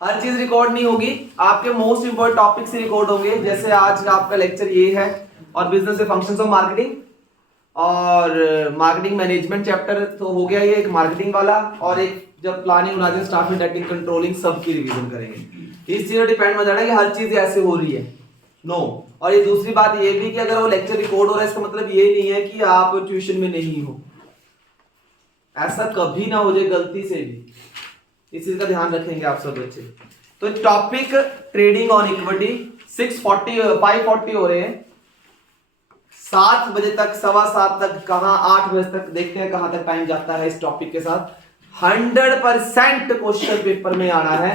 हर चीज रिकॉर्ड नहीं होगी, आपके मोस्ट इंपोर्टेंट टॉपिक्स रिकॉर्ड होंगे। जैसे आज का आपका लेक्चर ये है और बिजनेस फंक्शंस ऑफ मार्केटिंग और मार्केटिंग मैनेजमेंट चैप्टर तो हो गया ये एक मार्केटिंग वाला, और एक जब planning management staffing technique controlling सबकी रिवीजन करेंगे। इस चीज पर डिपेंड मत रहना कि हर चीज ऐसे हो रही है, नो। और ये दूसरी बात ये भी कि अगर वो लेक्चर रिकॉर्ड हो रहा है इसका मतलब ये नहीं है कि आप ट्यूशन में नहीं हो, ऐसा कभी ना हो जाए गलती से भी। इस चीज का ध्यान रखेंगे आप सब बच्चे। तो टॉपिक ट्रेडिंग ऑन इक्विटी 540 हो रहे हैं। 7 बजे तक, 7:15 तक, कहां 8 बजे तक, देखते हैं कहां तक टाइम जाता है इस टॉपिक के साथ। 100% क्वेश्चन पेपर में आना है।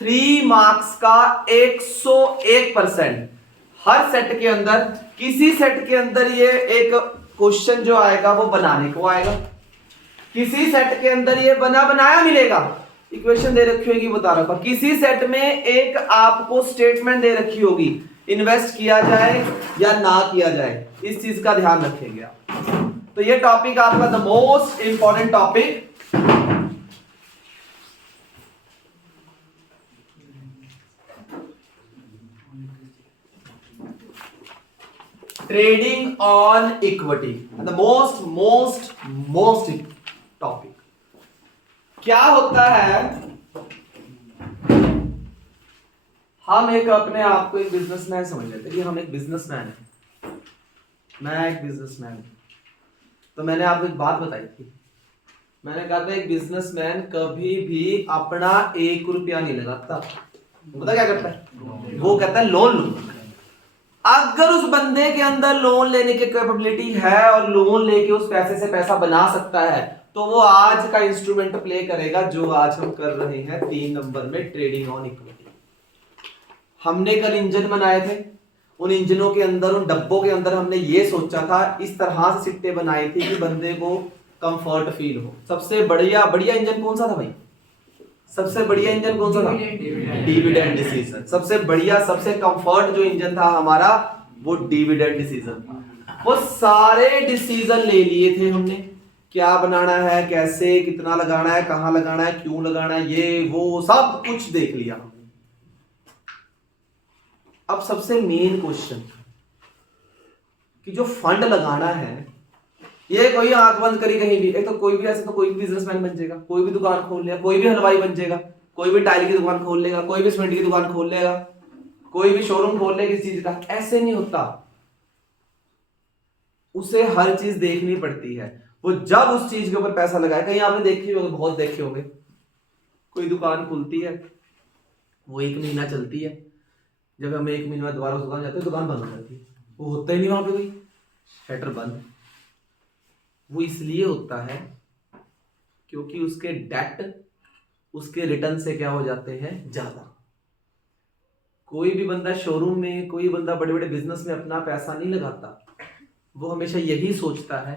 3 मार्क्स का 101%। हर सेट के अंदर, किसी सेट के अंदर ये एक क्वेश्चन जो आएगा वो बनाने को आएगा, किसी सेट के अंदर ये बना बनाया मिलेगा। इक्वेशन दे रखी होगी, बता रहा था। किसी सेट में एक आपको स्टेटमेंट दे रखी होगी, इन्वेस्ट किया जाए या ना किया जाए, इस चीज का ध्यान रखेंगे आप। तो ये टॉपिक आपका the most important topic. Trading on equity the most topic. क्या होता है, हम एक अपने आप को एक बिजनेसमैन समझ लेते हैं कि हम एक बिजनेसमैन है, मैं एक बिजनेसमैन हूं। तो मैंने आपको एक बात बताई थी, मैंने कहा था एक बिजनेसमैन कभी भी अपना 1 रुपया नहीं लगाता। पता क्या करता है? वो कहता है लोन लूंगा। अगर उस बंदे के अंदर लोन लेने की कैपेबिलिटी है और लोन लेके उस पैसे से पैसा बना सकता है, तो वो आज का इंस्ट्रूमेंट प्ले करेगा जो आज हम कर रहे हैं 3 नंबर में, ट्रेडिंग ऑन इक्विटी। हमने कल इंजन बनाए थे, उन इंजनों के अंदर, उन डब्बों के अंदर हमने ये सोचा था, इस तरह से सिट्टे बनाए थे कि बंदे को कंफर्ट फील हो। सबसे बढ़िया इंजन कौन सा था भाई? सबसे बढ़िया इंजन कौन सा था? Dividend decision. सबसे बढ़िया, सबसे कंफर्ट जो इंजन था हमारा, वो डिविडेंड डिसीजन था। वो सारे डिसीजन ले लिए थे हमने, क्या बनाना है, कैसे, कितना लगाना है, कहां लगाना है, क्यों लगाना है, ये वो सब कुछ देख लिया हमने। अब सबसे मेन क्वेश्चन कि जो फंड लगाना है, ये कोई आंख बंद करी कहीं भी, एक तो कोई भी ऐसे तो कोई भी बिजनेसमैन बन जाएगा, कोई भी दुकान खोल लेगा, कोई भी हलवाई बन जाएगा, कोई भी टाइल की दुकान खोल लेगा, कोई भी सीमेंट की दुकान खोल लेगा, कोई भी शोरूम खोल लेगा किसी चीज का। ऐसे नहीं होता, उसे हर चीज देखनी पड़ती है। वो जब उस चीज के ऊपर पैसा लगाए, कहीं आपने देखी होगी, बहुत देखे होंगे, कोई दुकान खुलती है, वो 1 महीना चलती है, जब हम 1 महीने बाद दोबारा उस दुकान जाते हैं, दुकान बंद हो जाती है, वो होता ही नहीं वहां पे कोई, शटर बंद। वो इसलिए होता है क्योंकि उसके डेट उसके रिटर्न से क्या हो जाते हैं, ज्यादा। कोई भी बंदा शोरूम में, कोई बंदा बड़े बड़े बिजनेस में अपना पैसा नहीं लगाता। वो हमेशा यही सोचता है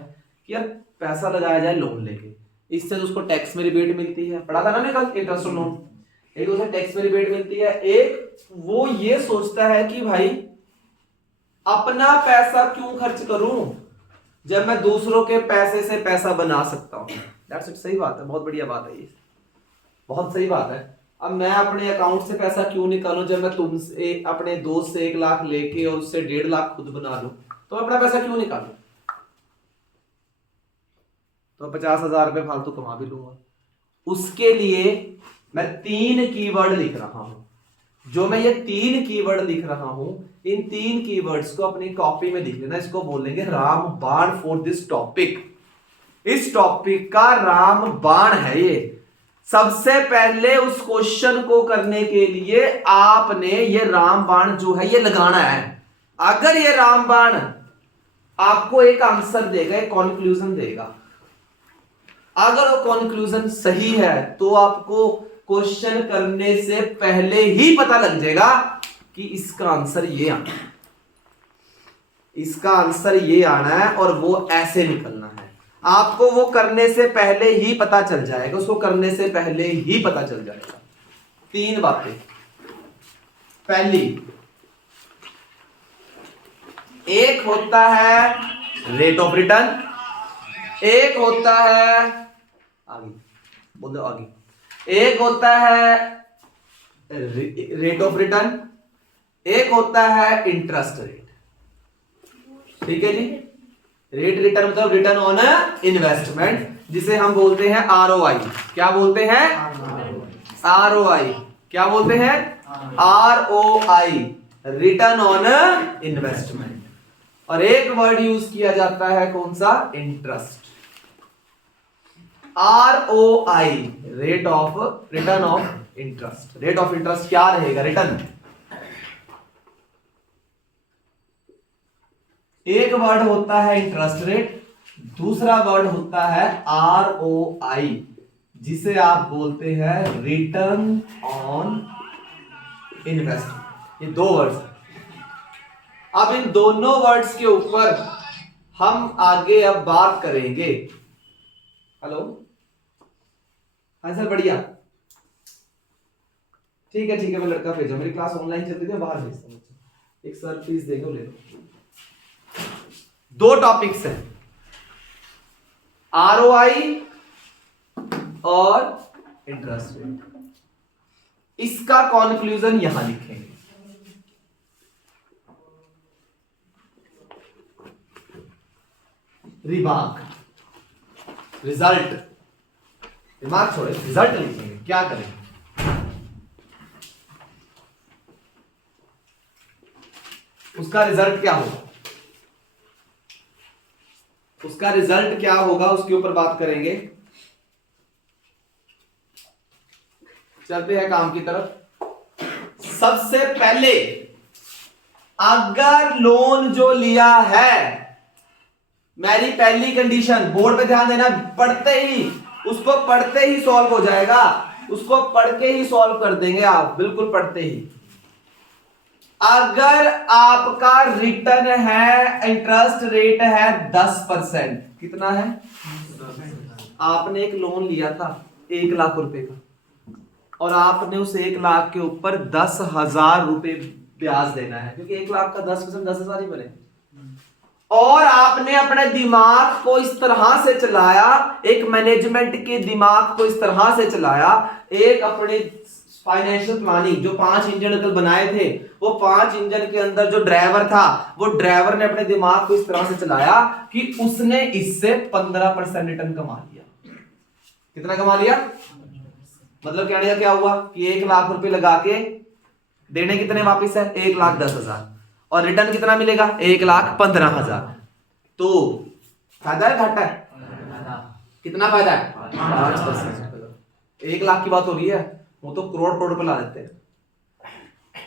कि यार पैसा लगाया जाए लोन लेके, इससे तो उसको टैक्स में रिबेट मिलती है। पढ़ा था ना मैंने कल, इंटरेस्ट ऑन लोन, एक उसे टैक्स में रिबेट मिलती है, एक वो ये सोचता है कि भाई अपना पैसा क्यों खर्च करूं जब मैं दूसरों के पैसे से पैसा बना सकता हूं। That's it. सही बात है, बहुत बढ़िया बात है ये, बहुत सही बात है। अब मैं अपने अकाउंट से पैसा क्यों निकालूं जब मैं तुमसे, अपने दोस्त से 1 लाख लेके और उससे 1.5 लाख खुद बना लूं, तो अपना पैसा क्यों निकालूं? तो 50,000 रुपए फालतू कमा भी लूंगा। उसके लिए मैं 3 कीवर्ड लिख रहा हूं। जो मैं ये 3 कीवर्ड लिख रहा हूं, इन 3 कीवर्ड्स को अपनी कॉपी में लिख लेना। इसको बोलेंगे रामबाण फॉर दिस टॉपिक। इस टॉपिक का रामबाण है ये। सबसे पहले उस क्वेश्चन को करने के लिए आपने ये रामबाण जो है ये लगाना है। अगर ये रामबाण आपको एक आंसर देगा, एक कंक्लूजन देगा, अगर वो कंक्लूजन सही है तो आपको क्वेश्चन करने से पहले ही पता लग जाएगा कि इसका आंसर ये आना है, इसका आंसर ये आना है और वो ऐसे निकलना है। आपको वो करने से पहले ही पता चल जाएगा, उसको करने से पहले ही पता चल जाएगा। 3 बातें। पहली, एक होता है रेट ऑफ रिटर्न, एक होता है आगे बोल दो आगे, एक होता है रेट ऑफ रिटर्न, एक होता है इंटरेस्ट रेट। ठीक है जी, रेट रिटर्न मतलब रिटर्न ऑन इन्वेस्टमेंट, जिसे हम बोलते हैं आरओआई। क्या बोलते हैं? आरओआई। क्या बोलते हैं? ROI, return on investment. और एक वर्ड यूज किया जाता है कौन सा? Interest. ROI, rate of return of interest. Rate of interest क्या रहेगा? रिटर्न। एक वर्ड होता है इंटरेस्ट रेट, दूसरा वर्ड होता है आरओआई, जिसे आप बोलते हैं रिटर्न ऑन इन्वेस्टमेंट। ये दो वर्ड्स। अब इन दोनों वर्ड्स के ऊपर हम आगे अब बात करेंगे। हेलो, हाँ सर, बढ़िया, ठीक है ठीक है, मैं लड़का भेजा, मेरी क्लास ऑनलाइन चलती थी, बाहर भेजता हूँ। एक सर प्लीज देखो, ले लो। दो टॉपिक्स हैं, आरओआई और इंटरेस्ट रेट। इसका कॉन्क्लूजन यहां लिखेंगे। रिमार्क, रिजल्ट, रिमार्क छोड़े, रिजल्ट लिखेंगे। क्या करेंगे? उसका रिजल्ट क्या होगा? उसका रिजल्ट क्या होगा, उसके ऊपर बात करेंगे। चलते हैं काम की तरफ। सबसे पहले, अगर लोन जो लिया है, मेरी पहली कंडीशन, बोर्ड पे ध्यान देना, पढ़ते ही उसको पढ़ते ही सॉल्व हो जाएगा, उसको पढ़ के ही सॉल्व कर देंगे आप, बिल्कुल पढ़ते ही। अगर आपका रिटर्न है, इंटरेस्ट रेट है 10%, कितना है? आपने एक लोन लिया था 1 लाख रुपए का, और आपने उस 1 लाख के ऊपर 10,000 रुपए ब्याज देना है, क्योंकि 1 लाख का 10% 10,000 ही बने। और आपने अपने दिमाग को इस तरह से चलाया, एक मैनेजमेंट के दिमाग को इस तरह से चलाया, एक अपने फाइनेंशियल प्लानिंग, जो 5 इंजन कल बनाए थे, वो 5 इंजन के अंदर जो ड्राइवर था, वो ड्राइवर ने अपने दिमाग को इस तरह से चलाया कि उसने इससे 15% रिटर्न कमा लिया। कितना कमा लिया? मतलब कहने का क्या हुआ कि 1 लाख रुपए लगा के देने कितने वापिस है? 1,10,000, और रिटर्न कितना मिलेगा? 1,15,000। तो फायदा है घाटा है? कितना फायदा है? 5%। 1 लाख की बात हो रही है, वो तो करोड़ पे ला देते हैं।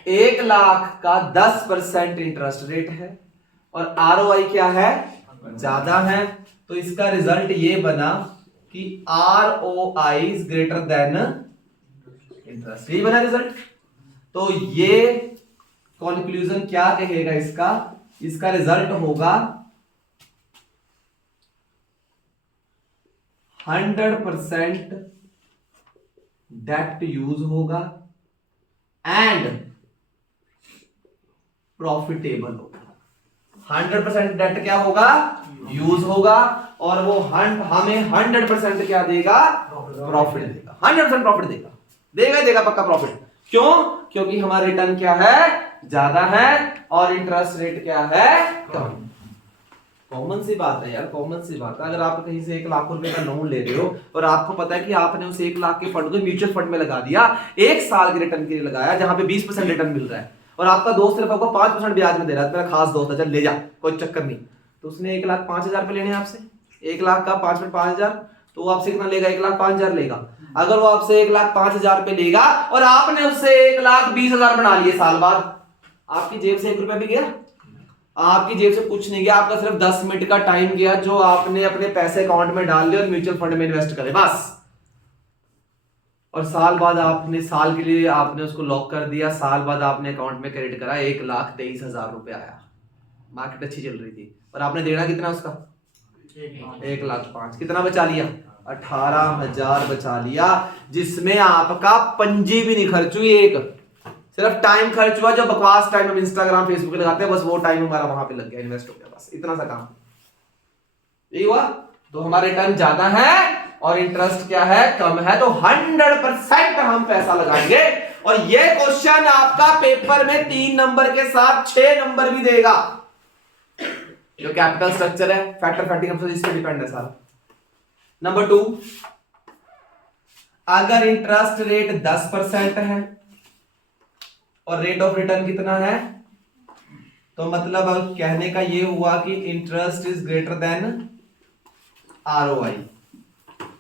1 लाख का 10% इंटरेस्ट रेट है, और आरओआई क्या है? ज्यादा है। तो इसका रिजल्ट ये बना कि ROI is greater than interest, यही बना रिजल्ट। तो ये कंक्लूजन क्या कहेगा इसका? इसका रिजल्ट होगा 100% डेट यूज होगा एंड प्रॉफिटेबल होगा। 100% डेट क्या होगा? यूज होगा, और वो हमें 100% क्या देगा? प्रॉफिट देगा। 100% प्रॉफिट देगा ही देगा, पक्का प्रॉफिट। क्यों? क्योंकि हमारा रिटर्न क्या है? ज्यादा है, और इंटरेस्ट रेट क्या है? कम। कॉमन सी बात है यार, कॉमन सी बात है। अगर आप कहीं से 1 लाख रुपए का लोन ले रहे हो, और आपको पता है कि आपने उस 1 लाख के फंड को म्यूचुअल फंड में लगा दिया, 1 साल के रिटर्न के लिए लगाया, जहां पे 20% रिटर्न मिल रहा है, और आपका दोस्त सिर्फ आपको 5% ब्याज में दे रहा है, मेरा खास दोस्त है, चल ले जा, कोई चक्कर नहीं। तो उसने 1,05,000 पे लेने हैं आपसे, 1 लाख का 5,000, तो वो आपसे कितना लेगा? 1,05,000 लेगा। अगर वो आपसे 1,05,000 पे लेगा, और आपने उससे 1,20,000 बना लिए साल बाद, आपकी जेब से 1 रुपया भी गया? आपकी जेब से कुछ नहीं गया, आपका सिर्फ 10 मिनट का टाइम गया, जो आपने अपने पैसे अकाउंट में डाल दिए और म्यूचुअल फंड में इन्वेस्ट करे, बस। और साल बाद आपने, साल के लिए आपने उसको लॉक कर दिया, साल बाद आपने अकाउंट में क्रेडिट करा, 1,23,000 रुपए आया, मार्केट अच्छी चल रही थी, और आपने देना कितना उसका? 1,05,000। कितना बचा लिया? 18,000 बचा लिया, जिसमें आपका पंजी भी नहीं खर्च हुई, एक सिर्फ टाइम खर्च हुआ, जो बकवास टाइम हम इंस्टाग्राम फेसबुक पे लगाते हैं, बस वो टाइम हमारा वहां पे लग गया, इन्वेस्ट हो गया, बस इतना सा काम। यही हुआ। तो हमारा रिटर्न ज्यादा है और इंटरेस्ट क्या है? कम है। तो 100% हम पैसा लगाएंगे और ये क्वेश्चन आपका पेपर में 3 नंबर के साथ 6 नंबर भी देगा। जो कैपिटल स्ट्रक्चर है, फैक्टर फैक्टिंग इस पे डिपेंड है सारा। नंबर 2, अगर इंटरेस्ट रेट 10% है और रेट ऑफ रिटर्न कितना है, तो मतलब अब कहने का ये हुआ कि interest is greater than ROI.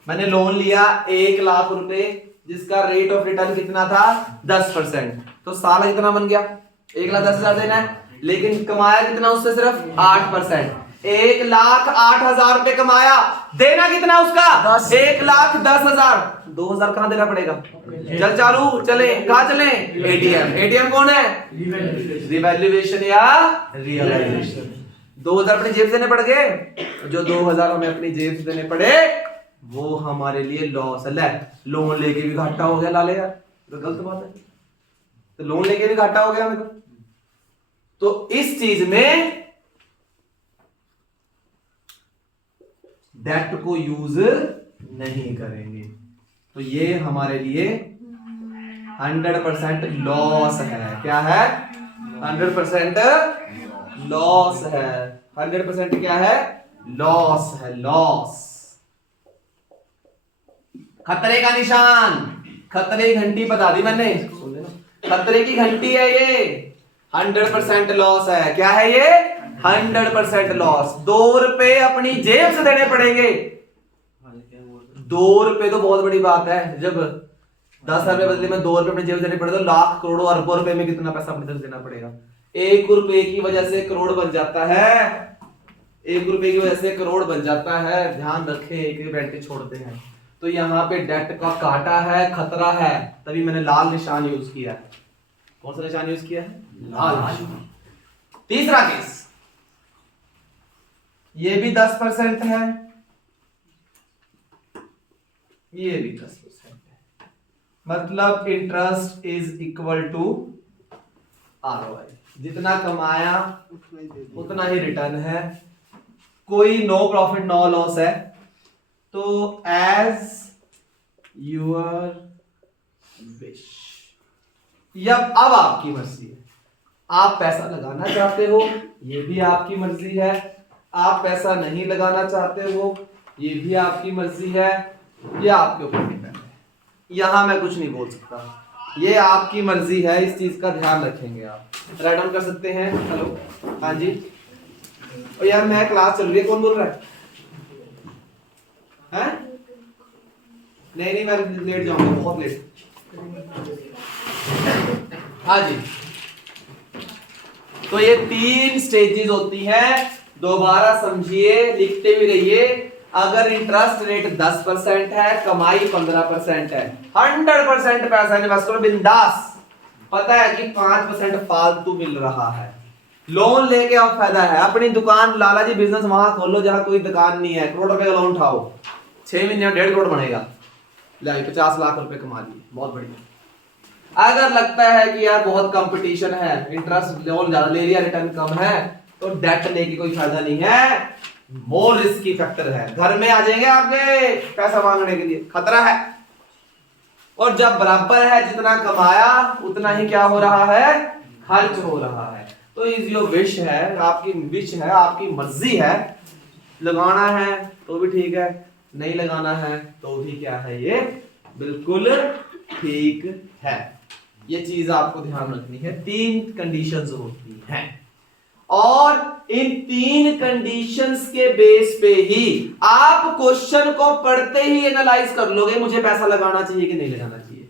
मैंने लोन लिया 1 लाख रुपए जिसका रेट ऑफ रिटर्न कितना था 10%, तो साल कितना बन गया 1,10,000 देना है, लेकिन कमाया कितना उससे सिर्फ 8%। 1,08,000 रुपए कमाया, देना कितना उसका 1,10,000। 2,000 कहां देना पड़ेगा, चल चालू चले, कहां चले, एटीएम। एटीएम कौन है, रिवैल्यूएशन या रियलाइजेशन। 2,000 अपनी जेब से देने पड़ गए, जो 2,000 हमें अपनी जेब से देने पड़े वो हमारे लिए लॉस है। लोन लेके भी घाटा हो गया लाले यार, तो गलत बात है। तो लोन लेके भी घाटा हो गया हमें, तो इस चीज में डेट को यूज नहीं करेंगे, तो ये हमारे लिए 100% लॉस है। क्या है, 100% लॉस है। 100% क्या है, लॉस है, लॉस। खतरे का निशान, खतरे की घंटी बता दी मैंने, खतरे की घंटी है ये। 100% लॉस है। क्या है ये, 100% लॉस। 2 रुपए अपनी जेब से देने पड़ेंगे। 2 रुपए तो बहुत बड़ी बात है, जब 10,000 रुपए बदले में 2 रुपए अपनी जेब से देने पड़े तो लाख करोड़ों अरबों रुपए में कितना पैसा अपनी तरफ से देना पड़ेगा। 1 रुपए की वजह से करोड़ बन जाता है, 1 रुपए की वजह से करोड़ बन जाता है। ध्यान रखें, एक बेंटे छोड़ते हैं। तो यहाँ पे डेट का काटा है, खतरा है, तभी मैंने लाल निशान यूज किया है। कौन सा निशान यूज किया है, लाल। तीसरा केस, ये भी 10% है, ये भी 10% है, मतलब interest is equal to ROI. जितना कमाया उतना ही रिटर्न है, कोई नो प्रॉफिट नो लॉस है। तो एज यूर विश, अब आपकी मर्जी है। आप पैसा लगाना चाहते हो, ये भी आपकी मर्जी है। आप पैसा नहीं लगाना चाहते हो, ये भी आपकी मर्जी है। ये आपके ऊपर डिपेंड है, यहां मैं कुछ नहीं बोल सकता, ये आपकी मर्जी है। इस चीज का ध्यान रखेंगे आप। राइट डाउन कर सकते हैं। हेलो, हाँ जी। और यार मैं क्लास चल रही है, कौन बोल रहा है? हैं? नहीं मैं लेट जाऊंगा, बहुत लेट। हाँ जी, तो ये 3 स्टेजेस होती हैं, दोबारा समझिए, लिखते भी रहिए। अगर इंटरेस्ट रेट 10% है, कमाई 15% है, 100% पैसा इन्वेस्ट करो बिंदास। पता है कि 5% फालतू मिल रहा है, लोन लेके अब फायदा है। अपनी दुकान, लाला जी बिजनेस वहां खोलो जहां कोई दुकान नहीं है, करोड़ रुपए का लोन उठाओ, 6 महीने में 1.5 करोड़ बनेगा। 50 लाख रुपए कमा लिए, बहुत बढ़िया। अगर लगता है कि यार बहुत कंपटीशन है, इंटरेस्ट लोन ज्यादा ले लिया, रिटर्न कम है, तो डेट लेके कोई फायदा नहीं है, मोर रिस्की फैक्टर है। घर में आ जाएंगे आपके पैसा मांगने के लिए, खतरा है। और जब बराबर है, जितना कमाया उतना ही क्या हो रहा है, खर्च हो रहा है। तो इज योर विश है, आपकी विश है, आपकी मर्जी है। लगाना है तो भी ठीक है, नहीं लगाना है तो भी क्या है, ये बिल्कुल ठीक है। ये चीज आपको ध्यान रखनी है। 3 कंडीशंस होती हैं और इन 3 कंडीशंस के बेस पे ही आप क्वेश्चन को पढ़ते ही एनालाइज कर लोगे, मुझे पैसा लगाना चाहिए कि नहीं लगाना चाहिए।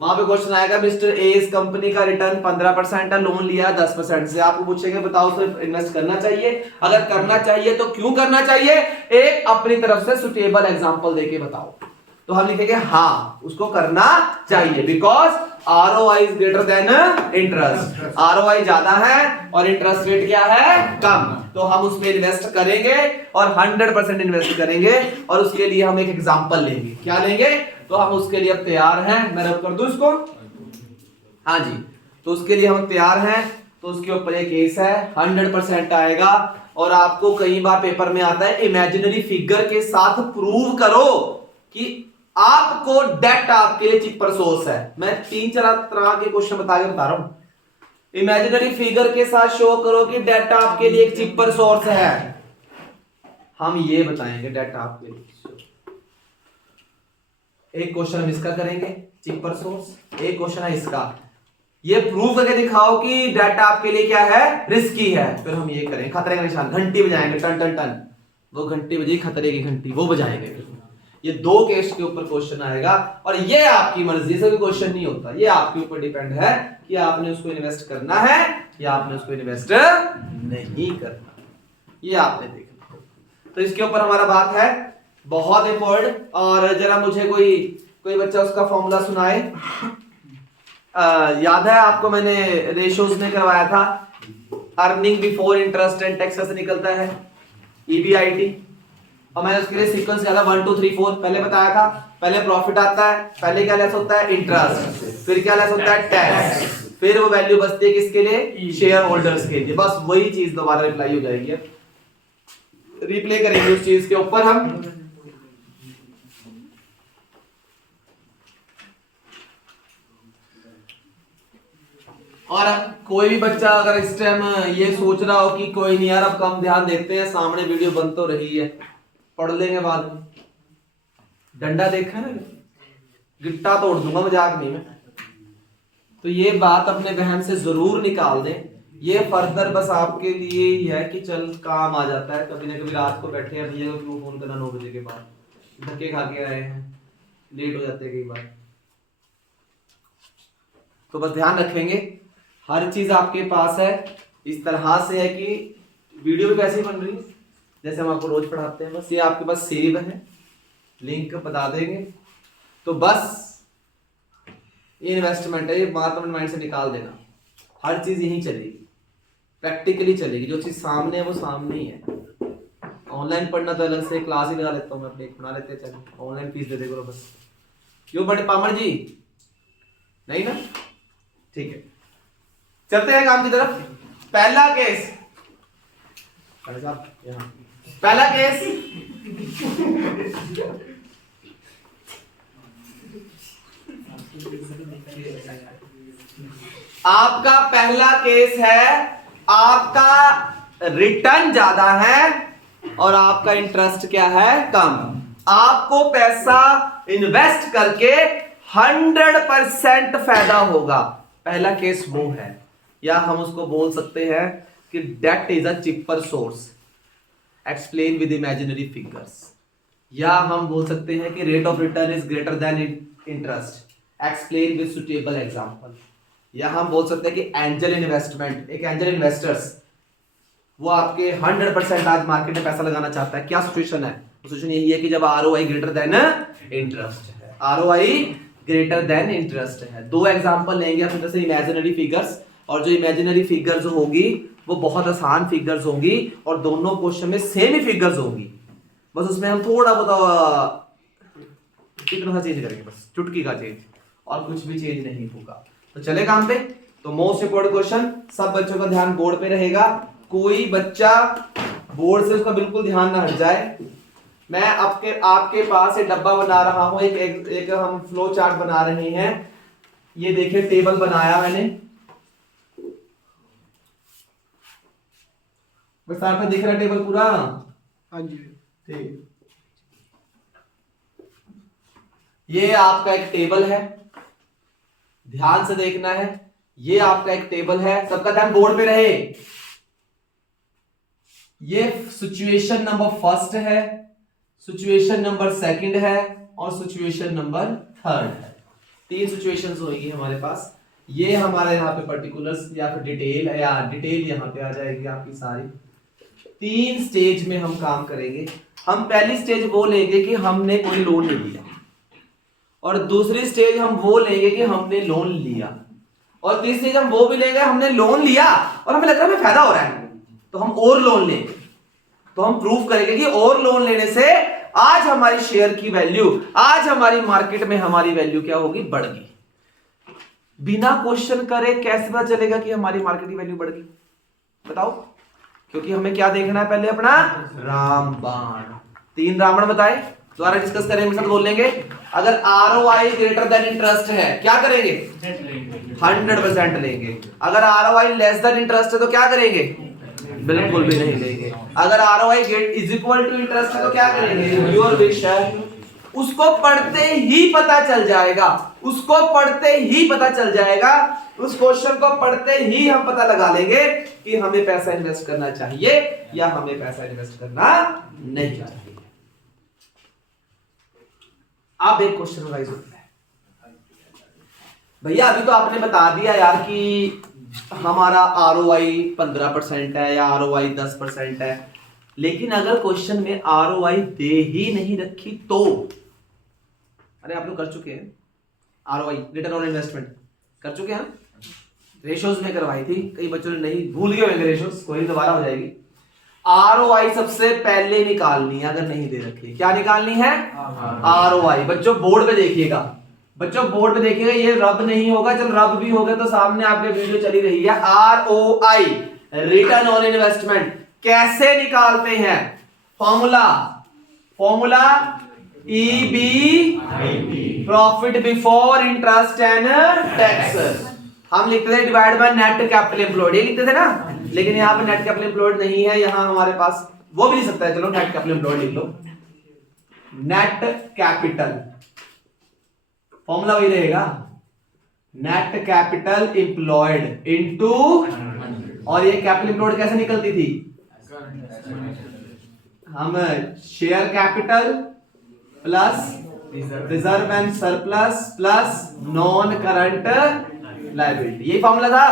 वहां पे क्वेश्चन आएगा, मिस्टर ए इस कंपनी का रिटर्न 15% है, लोन लिया 10% से। आपको पूछेंगे बताओ सिर्फ इन्वेस्ट करना चाहिए, अगर करना चाहिए तो क्यों करना चाहिए, एक अपनी तरफ से सुटेबल एग्जांपल देके बताओ। तो हम लिखेंगे हाँ उसको करना चाहिए, because ROI is greater than interest. ROI ज्यादा है और इंटरेस्ट रेट क्या है, कम, तो हम उसमें इन्वेस्ट करेंगे और 100% इन्वेस्ट करेंगे। और उसके लिए हम एक एग्जांपल लेंगे। क्या लेंगे, तो हम उसके लिए अब तैयार हैं। मैं रब कर दूं इसको, हाँ जी। तो उसके लिए हम तैयार हैं, तो उसके ऊपर एक केस है, 100% आएगा। और आपको कई बार पेपर में आता है, इमेजिनरी फिगर के साथ प्रूव करो कि आपको डेट आपके लिए चीपर सोर्स है। मैं 3-4 तरह के क्वेश्चन बता रहा हूं। इमेजिनरी फिगर के साथ शो करो कि डेट आपके लिए एक चीपर सोर्स है। हम ये बताएंगे डेट आपके लिए। एक क्वेश्चन हम इसका करेंगे चीपर सोर्स, एक क्वेश्चन है इसका। ये प्रूव करके दिखाओ कि डेटा आपके लिए क्या है, रिस्की है। फिर हम ये करेंगे खतरे का निशान, घंटी बजाएंगे टन टन टन, वो घंटी बजेगी खतरे की घंटी, वो बजाएंगे। ये 2 केस के ऊपर क्वेश्चन आएगा और ये आपकी मर्जी से भी क्वेश्चन नहीं होता, ये आपके ऊपर डिपेंड है कि आपने उसको इन्वेस्ट करना है या आपने उसको इन्वेस्ट नहीं करना, ये आपने देखना। तो इसके ऊपर हमारा बात है बहुत इंपॉर्टेंट। और जरा मुझे कोई बच्चा उसका फॉर्मूला सुनाए। याद है आपको, मैंने रेशियोज में करवाया था, earning before interest and taxes निकलता है EBIT, और मैंने उसके लिए सीक्वेंस किया था 1 2 3 4। पहले बताया था, पहले प्रॉफिट आता है, पहले क्या लेस होता है, इंटरेस्ट, फिर क्या लेस होता है, टैक्स, फिर वो वैल्यू बचती है किसके लिए, शेयर होल्डर्स के लिए। बस वही चीज दोबारा रिप्लाई हो जाएगी, रिप्ले करेंगे उस चीज के ऊपर हम। और कोई भी बच्चा अगर इस टाइम ये सोच रहा हो कि कोई नहीं यार अब कम ध्यान देते हैं, सामने वीडियो बन तो रही है, पढ़ लेंगे बाद में। डंडा देखा है ना, गिट्टा तोड़ दूंगा, मजाक नहीं मैं। तो ये बात अपने बहन से जरूर निकाल दें। ये फर्दर बस आपके लिए ही है कि चल काम आ जाता है। कभी ना कभी रात को बैठे हैं, भैया को क्यों फोन करना 9 बजे के बाद, धक्के खा के आए हैं, लेट हो जाते हैं कई बार। तो बस ध्यान रखेंगे हर चीज आपके पास है, इस तरह से है कि वीडियो भी वैसे ही बन रही है जैसे हम आपको रोज पढ़ाते हैं। बस ये आपके पास सेव है, लिंक बता देंगे। तो बस ये इन्वेस्टमेंट है, ये बात अपने माइंड से निकाल देना। हर चीज यही चलेगी, प्रैक्टिकली चलेगी। जो चीज सामने है वो सामने ही है। ऑनलाइन पढ़ना तो अलग से क्लास ही लगा लेता हूँ मैं अपने, बना लेते हैं, चलो ऑनलाइन फीस दे दे करो बस। क्यों बड़े पामर जी, नहीं ना, ठीक है। चलते हैं काम की तरफ। पहला केस, पहला केस आपका पहला केस है, आपका रिटर्न ज्यादा है और आपका इंटरेस्ट क्या है, कम। आपको पैसा इन्वेस्ट करके 100% फायदा होगा। पहला केस वो है, या हम उसको बोल सकते हैं कि debt is a cheaper source, explain with imaginary figures. या हम बोल सकते हैं कि rate of return is greater than interest, explain with suitable example. या हम बोल सकते हैं कि एंजल इन्वेस्टमेंट, एक एंजल इन्वेस्टर्स वो आपके 100% आज मार्केट में पैसा लगाना चाहता है। क्या सिचुएशन है, सिचुएशन यही है कि जब ROI ग्रेटर देन इंटरेस्ट है, ROI ग्रेटर देन इंटरेस्ट है। 2 एग्जांपल लेंगे अपने जैसे इमेजिनरी फिगर्स, और जो इमेजिनरी फिगर्स होगी वो बहुत आसान फिगर्स होंगी और दोनों क्वेश्चन में सेम ही फिगर्स होंगी। बस उसमें हम थोड़ा बहुत इतना चेंज करेंगे, बस चुटकी का चेंज, और कुछ भी चेंज नहीं होगा। तो चले काम पे। तो मोस्ट इंपोर्टेंट क्वेश्चन, सब बच्चों का ध्यान बोर्ड पे रहेगा, कोई बच्चा बोर्ड से उसका बिल्कुल ध्यान ना हट जाए। मैं आपके पास एक डब्बा बना रहा हूं, एक हम फ्लो चार्ट बना रहे हैं। ये देखिए टेबल बनाया मैंने, विस्तार पे दिख रहा है टेबल पूरा? हाँ जी ठीक। ये आपका एक टेबल है, ध्यान से देखना है। ये आपका एक टेबल है, सबका ध्यान बोर्ड पे रहे। ये सिचुएशन नंबर फर्स्ट है, सिचुएशन नंबर सेकंड है और सिचुएशन नंबर थर्ड है। 3 सिचुएशंस होगी हमारे पास। ये हमारा यहाँ पे पर्टिकुलर्स या फिर डिटेल है, या डिटेल यहाँ पे आ जाएगी आपकी सारी। 3 स्टेज में हम काम करेंगे। हम पहली स्टेज वो लेंगे कि हमने कोई लोन नहीं लिया, और दूसरी स्टेज हम वो लेंगे कि हमने लोन लिया, और तीसरी स्टेज हम वो भी लेंगे हमने लोन लिया और हमें लग रहा है हमें फायदा हो रहा है तो हम और लोन लेंगे। तो हम प्रूफ करेंगे कि और लोन लेने से आज हमारी शेयर की वैल्यू, आज हमारी मार्केट में हमारी वैल्यू क्या होगी, बढ़ गई। बिना क्वेश्चन करे कैसे पता चलेगा कि हमारी मार्केट की वैल्यू बढ़ गई, बताओ? क्योंकि हमें क्या देखना है, पहले अपना रामबाण। 3 रावण बताए, दोबारा डिस्कस करेंगे, सब बोल लेंगे। अगर ROI ग्रेटर देन इंटरेस्ट है क्या करेंगे? 100% लेंगे। अगर ROI लेस देन इंटरेस्ट है तो क्या करेंगे? बिल्कुल भी नहीं लेंगे। अगर ROI is equal to interest है तो क्या करेंगे? योर विश है। उसको पढ़ते ही पता चल जाएगा, उसको पढ़ते ही पता चल जाएगा, उस क्वेश्चन को पढ़ते ही हम पता लगा लेंगे कि हमें पैसा इन्वेस्ट करना चाहिए या हमें पैसा इन्वेस्ट करना नहीं चाहिए। अब एक क्वेश्चन राइज होता है, भैया अभी तो आपने बता दिया यार कि हमारा ROI 15% है या ROI 10% है, लेकिन अगर क्वेश्चन में ROI दे ही नहीं रखी तो? अरे आप लोग कर चुके हैं ROI रिटर्न ऑन इन्वेस्टमेंट कर चुके हैं, रेशोज में करवाई थी, कई बच्चों ने नहीं, भूल गए होंगे रेशोज, कोई दोबारा हो जाएगी। ROI सबसे पहले निकालनी है अगर नहीं दे रखी। क्या निकालनी है? ROI। बच्चों बोर्ड पे देखिएगा, बच्चों बोर्ड पे देखिएगा, ये रब नहीं होगा, चल रब भी होगा तो सामने आपके वीडियो चली रही है। ROI रिटर्न ऑन इन्वेस्टमेंट कैसे निकालते हैं? Formula EBIT profit before interest and tax. हम लिखते थे divide by net capital employed, ये लिखते थे ना, लेकिन यहाँ पे नेट कैपिटल एम्प्लॉयड नहीं है, यहाँ हमारे पास वो भी लिख सकता है, चलो नेट कैपिटल एम्प्लॉयड लिख लो। नेट कैपिटल फॉर्मूला वही रहेगा, नेट कैपिटल एम्प्लॉयड इनटू, और ये कैपिटल एम्प्लॉयड कैसे निकलती थी? हम share capital plus reserve and surplus plus non current liability, यही फॉर्मूला था।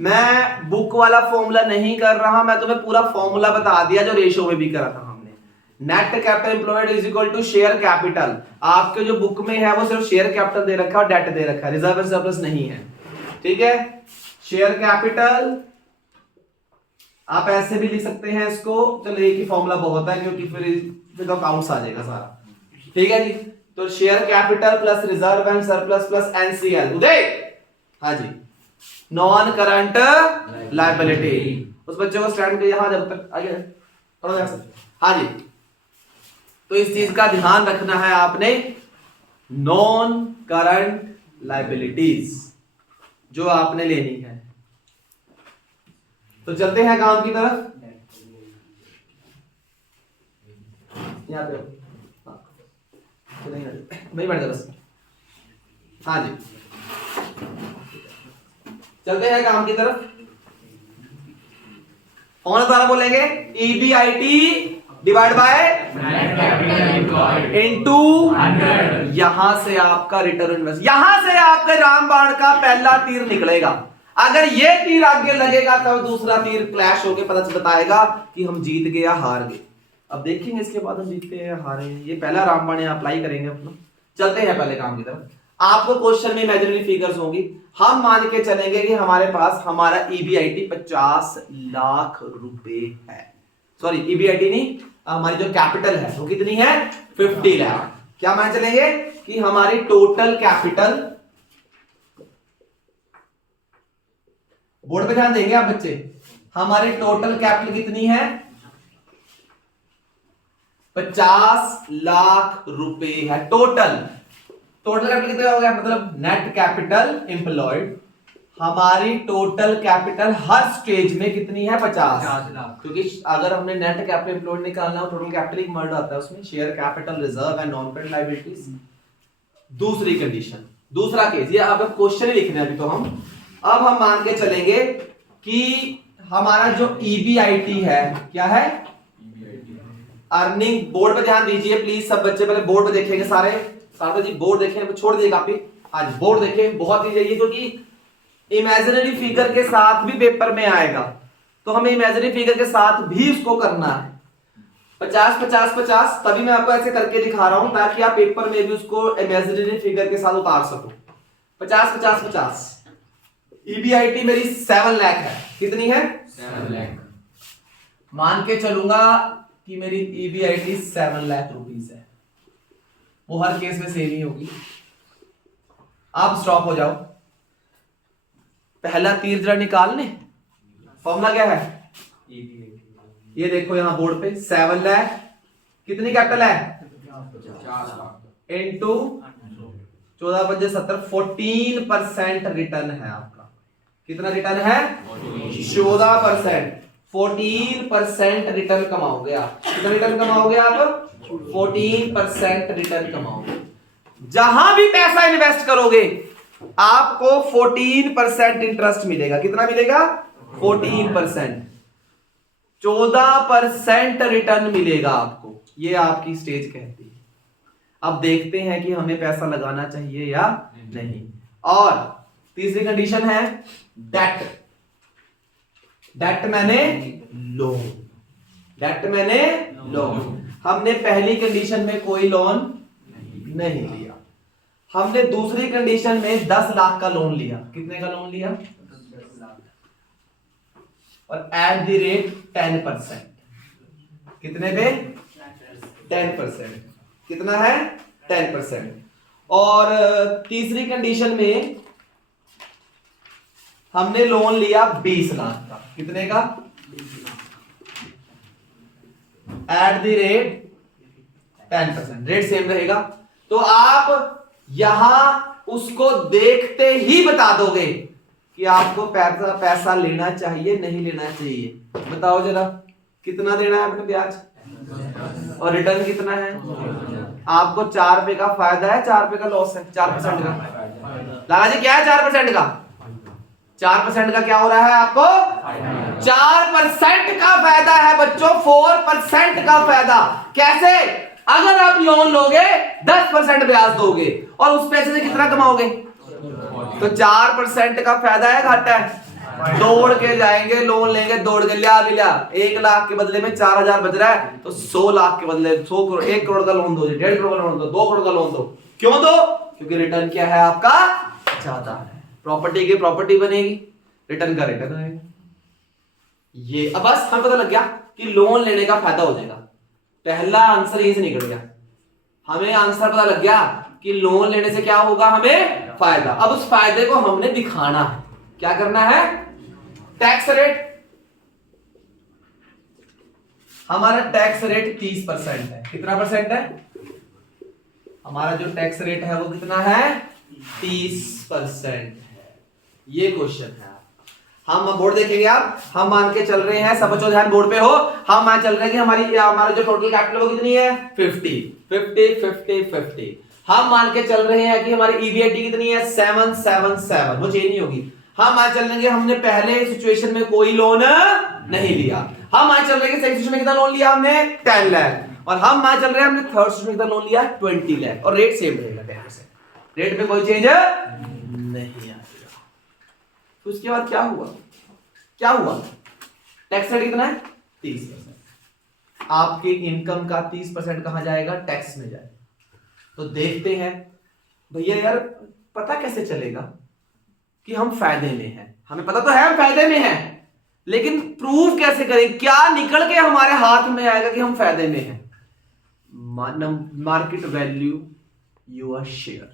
मैं बुक वाला फॉर्मूला नहीं कर रहा, मैं तुम्हें पूरा फॉर्मूला बता दिया जो रेशो में भी करा था हमने। Net capital employed is equal to share capital. आपके जो बुक में है वो सिर्फ शेयर कैपिटल दे रखा है और डेट दे रखा है, रिजर्व एंड सरप्लस नहीं है, ठीक है। शेयर कैपिटल आप ऐसे भी लिख सकते हैं इसको, चलो एक ही फॉर्मूला बहुत है क्योंकि फिर तो अकाउंट्स आ जाएगा सारा, ठीक है जी। तो share capital plus reserve and surplus plus NCL, उदय, हाँ जी, नॉन करंट लायबिलिटी। उस बच्चे को स्टैंड पे यहां जब तक आगे थोड़ा यहां से, हाँ जी। तो इस चीज का ध्यान रखना है आपने, नॉन करंट लायबिलिटीज जो आपने लेनी है। तो चलते हैं काम की तरफ, यहां पे नहीं बैठ जा बस, हाँ जी। चलते हैं काम की तरफ। कौन सारा बोलेंगे? EBIT divide by into 100। यहां से आपका रिटर्न इन्वेस्ट, यहां से आपके रामबाण का पहला तीर निकलेगा। अगर ये तीर आगे लगेगा तब दूसरा तीर क्लैश होकर पता बताएगा कि हम जीत गए या हार गए। अब देखेंगे इसके बाद हम जीतते हैं हारे, ये पहला रामबाण अप्लाई करेंगे अपना। चलते हैं पहले काम की तरफ। आपको क्वेश्चन में इमेजिनरी फिगर्स होंगी, हम मान के चलेंगे कि हमारे पास हमारा EBIT 50 लाख रुपए है, सॉरी EBIT नहीं, हमारी जो कैपिटल है वो कितनी है? 50 लाख। क्या मान चलेंगे कि हमारी टोटल कैपिटल, बोर्ड पे ध्यान देंगे आप बच्चे, हमारी टोटल कैपिटल कितनी है? 50 लाख रुपए है टोटल। टोटल कैपिटल कितना हो गया? मतलब नेट कैपिटल एम्प्लॉयड, हमारी टोटल कैपिटल हर स्टेज में कितनी है? 50 लाख। क्योंकि अगर हमने नेट कैपिटल एम्प्लॉयड निकालना हो, टोटल कैपिटल एक मर्ड आता है उसमें, share capital, reserve and non current liabilities. दूसरी कंडीशन, दूसरा केस, ये अब क्वेश्चन ही लिखने अभी तो अब हम मान के चलेंगे कि हमारा जो EBIT है क्या है? अर्निंग। बोर्ड पे ध्यान दीजिए प्लीज सब बच्चे, पहले बोर्ड पे देखेंगे सारे जी, बोर्ड देखें, छोड़ दिए कापी, आज बोर्ड देखें, बहुत ही चाहिए क्योंकि इमेजिनरी फिगर के साथ भी पेपर में आएगा, तो हमें इमेजिनरी फिगर के साथ भी उसको करना है। 50 50 50, तभी मैं आपको ऐसे करके दिखा रहा हूं ताकि आप पेपर में भी उसको इमेजिनरी फिगर के साथ उतार सको। 50 50 50, EBIT मेरी 7 लाख है, कितनी है? 7 लाख। मान के चलूंगा कि मेरी EBIT 7 लाख रुपीस है, वो हर केस में सेम ही होगी। आप स्टॉप हो जाओ, पहला तीर जरा निकालने, फॉर्मूला क्या है? ये देखो यहां बोर्ड पे 7 लाख, कितनी कैपिटल है? 50 लाख इनटू 14 पंजे 70, 14% रिटर्न है आपका। कितना रिटर्न है? 14%। 14% रिटर्न कमाओगे आप। कितना रिटर्न कमाओगे आप? 14% रिटर्न कमाओगे। जहां भी पैसा इन्वेस्ट करोगे आपको 14% इंटरेस्ट मिलेगा। कितना मिलेगा? 14%। 14% रिटर्न मिलेगा आपको। ये आपकी स्टेज कहती है। अब देखते हैं कि हमें पैसा लगाना चाहिए या नहीं। और तीसरी कंडीशन है डेट। डेट मैंने लोन। डेट मैंने लोन। हमने पहली कंडीशन में कोई लोन नहीं लिया। हमने दूसरी कंडीशन में 10 लाख का लोन लिया। कितने का लोन लिया? 10 लाख। और एट द रेट 10%। कितने पे? 10%। कितना है? 10%। और तीसरी कंडीशन में हमने लोन लिया 20 लाख का। कितने का? At the rate 10%। Rate same रहेगा। तो आप यहां उसको देखते ही बता दोगे कि आपको पैसा लेना चाहिए नहीं लेना चाहिए। बताओ जरा, कितना देना है अपने ब्याज और रिटर्न कितना है? आपको 4 रुपए का फायदा है, 4 रुपए का लॉस है। 4% का लाला जी क्या है? 4% का 4% का क्या हो रहा है आपको? 4% का फायदा है बच्चों। 4% का फायदा कैसे? अगर आप लोन लोगे 10% ब्याज दोगे और उस पैसे से कितना कमाओगे? तो 4% का फायदा है, घाटा है? दौड़ के जाएंगे, लोन लेंगे, दौड़ के लिया भी लिया। 1 लाख के बदले में 4000 बच रहा है तो 100 लाख के बदले 100 करोड़ 1 करोड़ का लोन दो, 1.5 करोड़ का लोन दो, 2 करोड़ का लोन दो। क्यों दो? क्योंकि रिटर्न क्या है आपका? ज्यादा है। प्रॉपर्टी की प्रॉपर्टी बनेगी, रिटर्न का रिटर्न आएगा। ये अब बस हमें पता लग गया कि लोन लेने का फायदा हो जाएगा। पहला आंसर यहीं से निकल गया। हमें आंसर पता लग गया कि लोन लेने से क्या होगा? हमें फायदा। अब उस फायदे को हमने दिखाना है। क्या करना है? Tax rate. हमारा टैक्स रेट 30% है। कितना परसेंट है? हमारा जो टैक्स रेट है वो कितना है? 30% है। ये क्वेश्चन है। हम बोर्ड देखेंगे आप। हम मान के चल रहे हैं, सब बच्चों ध्यान बोर्ड पे हो। हम मान चल रहे हैं कि हमारा जो टोटल कैपिटल वो कितनी है? 50। हम मान के चल रहे हैं कि हमारी ईबीआईटी कितनी है? 777। वो चेंज नहीं होगी। हम मान चल रहे हैं हमने पहले सिचुएशन में कोई लोन नहीं लिया। हम मान चल रहे हैं कि सेकंड सिचुएशन में कितना लोन लिया हमने? 10 लाख। और हम मान चल रहे हैं हमने थर्ड सिचुएशन में कितना लोन लिया? 20 लाख। और रेट सेम रहेगा 10%। रेट में कोई चेंज नहीं आएगा। तो उसके बाद क्या हुआ? टैक्स रेट कितना है? 30%। आपके इनकम का 30% कहां जाएगा? टैक्स में जाएगा। तो देखते हैं भैया यार पता कैसे चलेगा कि हम फायदे में हैं? हमें पता तो है हम फायदे में हैं, लेकिन प्रूव कैसे करें? क्या निकल के हमारे हाथ में आएगा कि हम फायदे में हैं? Market value your share.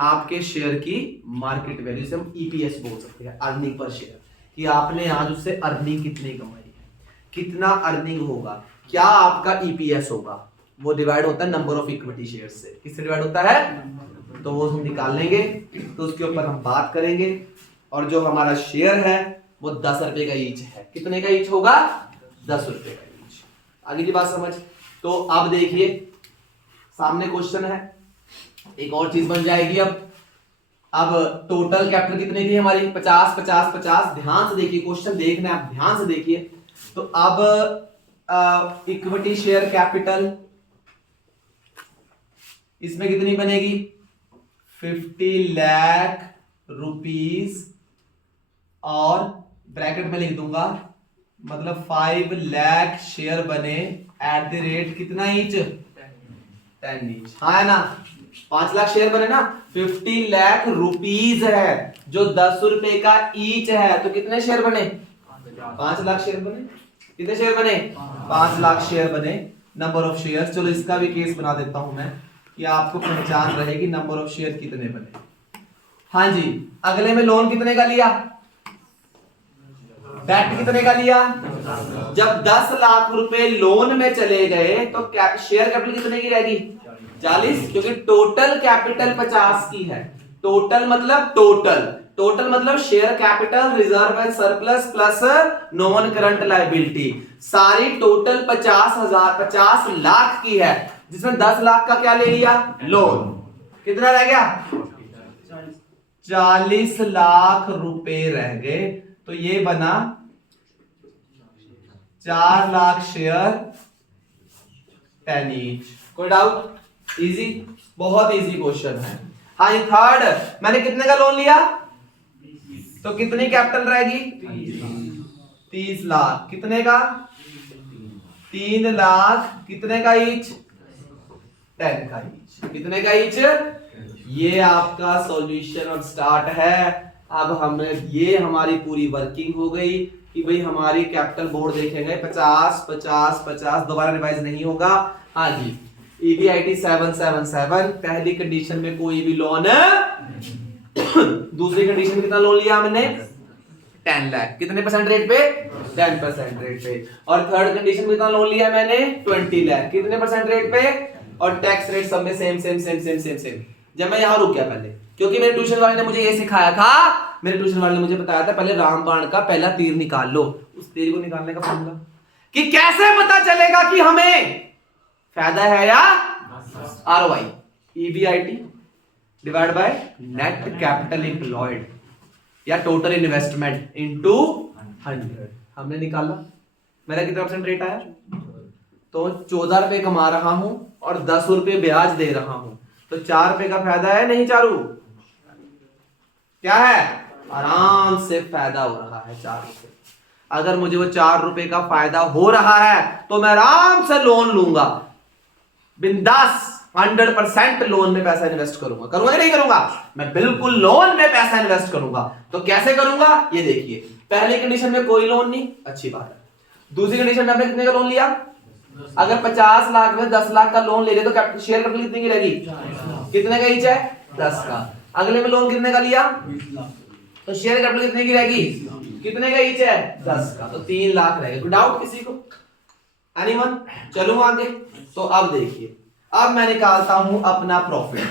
आपके शेयर की मार्केट वैल्यू से हम ईपीएस बोल सकते हैं, अर्निंग पर शेयर, कि आपने आज उससे अर्निंग कितनी कमाई है, कितना अर्निंग होगा, क्या आपका ईपीएस होगा। वो डिवाइड होता है नंबर ऑफ इक्विटी शेयर से। किससे डिवाइड होता है? तो वो हम निकाल लेंगे, तो उसके ऊपर हम बात करेंगे। और जो हमारा शेयर है वो 10 रुपए का ईच है। कितने का ईच होगा? 10 रुपए का ईच। आगे की बात समझ। तो अब देखिए सामने क्वेश्चन है, एक और चीज बन जाएगी। अब टोटल कैपिटल कितनी थी हमारी? 50 50 50। ध्यान से देखिए क्वेश्चन, देखना है आप, ध्यान से देखिए। तो अब इक्विटी शेयर कैपिटल इसमें कितनी बनेगी? 50 लाख रुपीस, और ब्रैकेट में लिख दूंगा, मतलब 5 लाख शेयर बने एट द रेट कितना ईच? 10 ईच। हाँ है ना? 5 लाख शेयर बने ना, 50 लाख रुपीस है जो 10 रुपए का ईच है। तो कितने शेयर बने? 5 लाख शेयर बने। कितने शेयर बने? 5 लाख शेयर बने। नंबर ऑफ शेयर, चलो इसका भी केस बना देता हूं मैं कि आपको पहचान रहेगी नंबर ऑफ शेयर कितने बने। हाँ जी, अगले में लोन कितने का लिया? डेट कितने का लिया? जब 10 लाख रुपए लोन में चले गए तो शेयर कैपिटल कितने की रहेगी? 40, क्योंकि टोटल कैपिटल 50 की है। टोटल मतलब टोटल मतलब share capital, reserve and surplus plus non current liability, सारी टोटल 50 लाख की है, जिसमें 10 लाख का क्या ले लिया? लोन। कितना रह गया? 40 लाख रुपए रह गए। तो ये बना 4 लाख शेयर 10 ईच। कोई डाउट? इजी, बहुत इजी क्वेश्चन है। हाँ, ये थर्ड, मैंने कितने का लोन लिया? तो कितनी कैपिटल रहेगी? 30 लाख। कितने का? 3 लाख। कितने का ईच? 10 का ईच। कितने का ईच? ये आपका सॉल्यूशन और स्टार्ट है। अब हमें ये हमारी पूरी वर्किंग हो गई कि भाई हमारी कैपिटल बोर्ड देखेंगे 50 50 50, दोबारा रिवाइज नहीं होगा। हाँ जी, EBIT 777, पहली कंडीशन में कोई भी लोन दूसरी कंडीशन में कितना लोन लिया हमने? 10 लाख। कितने परसेंट रेट पे? 10% रेट पे। और थर्ड कंडीशन में कितना लोन लिया मैंने? 20 लाख। कितने परसेंट रेट पे? और टैक्स रेट सब में सेम। जब मैं यहां रुक गया पहले, क्योंकि मेरे ट्यूशन वाले ने मुझे ये सिखाया था, मेरे ट्यूशन वाले ने मुझे बताया था पहले रामबाण का पहला तीर निकाल लो। उस तीर को निकालने का फॉर्मूला कि कैसे पता चलेगा कि हमें फायदा है या ROI? EBIT divide by net capital employed या टोटल इन्वेस्टमेंट इनटू 100। हमने निकाला, मेरा कितना परसेंट रेट आया? तो 14 रुपए कमा रहा हूं और 10 रुपए ब्याज दे रहा हूं, तो 4 रुपए का फायदा है नहीं चारू? क्या है? आराम से फायदा हो रहा है 4 रुपए। अगर मुझे वो 4 रुपए का फायदा हो रहा है तो मैं आराम से लोन लूंगा, बिंदास 100% लोन में पैसा इन्वेस्ट करूंगा। करूंगा या नहीं करूंगा? मैं बिल्कुल लोन में पैसा इन्वेस्ट करूंगा। तो कैसे करूंगा ये देखिए। पहली कंडीशन में कोई लोन नहीं, अच्छी बात है। दूसरी कंडीशन में हमने कितने का लोन लिया? अगर 50 लाख में 10 लाख का लोन ले ले तो शेयर कैपिटल कितने की रहेगी? कितने का ईच है? 10 का। अगले में लोन कितने का लिया? तो शेयर कैपिटल कितने की रहेगी? कितने का ईच है? 10 का। तो 3 लाख रहेगा। कोई डाउट किसी को? एनीवन? चलो आगे। तो अब देखिए, अब मैं निकालता हूं अपना प्रॉफिट।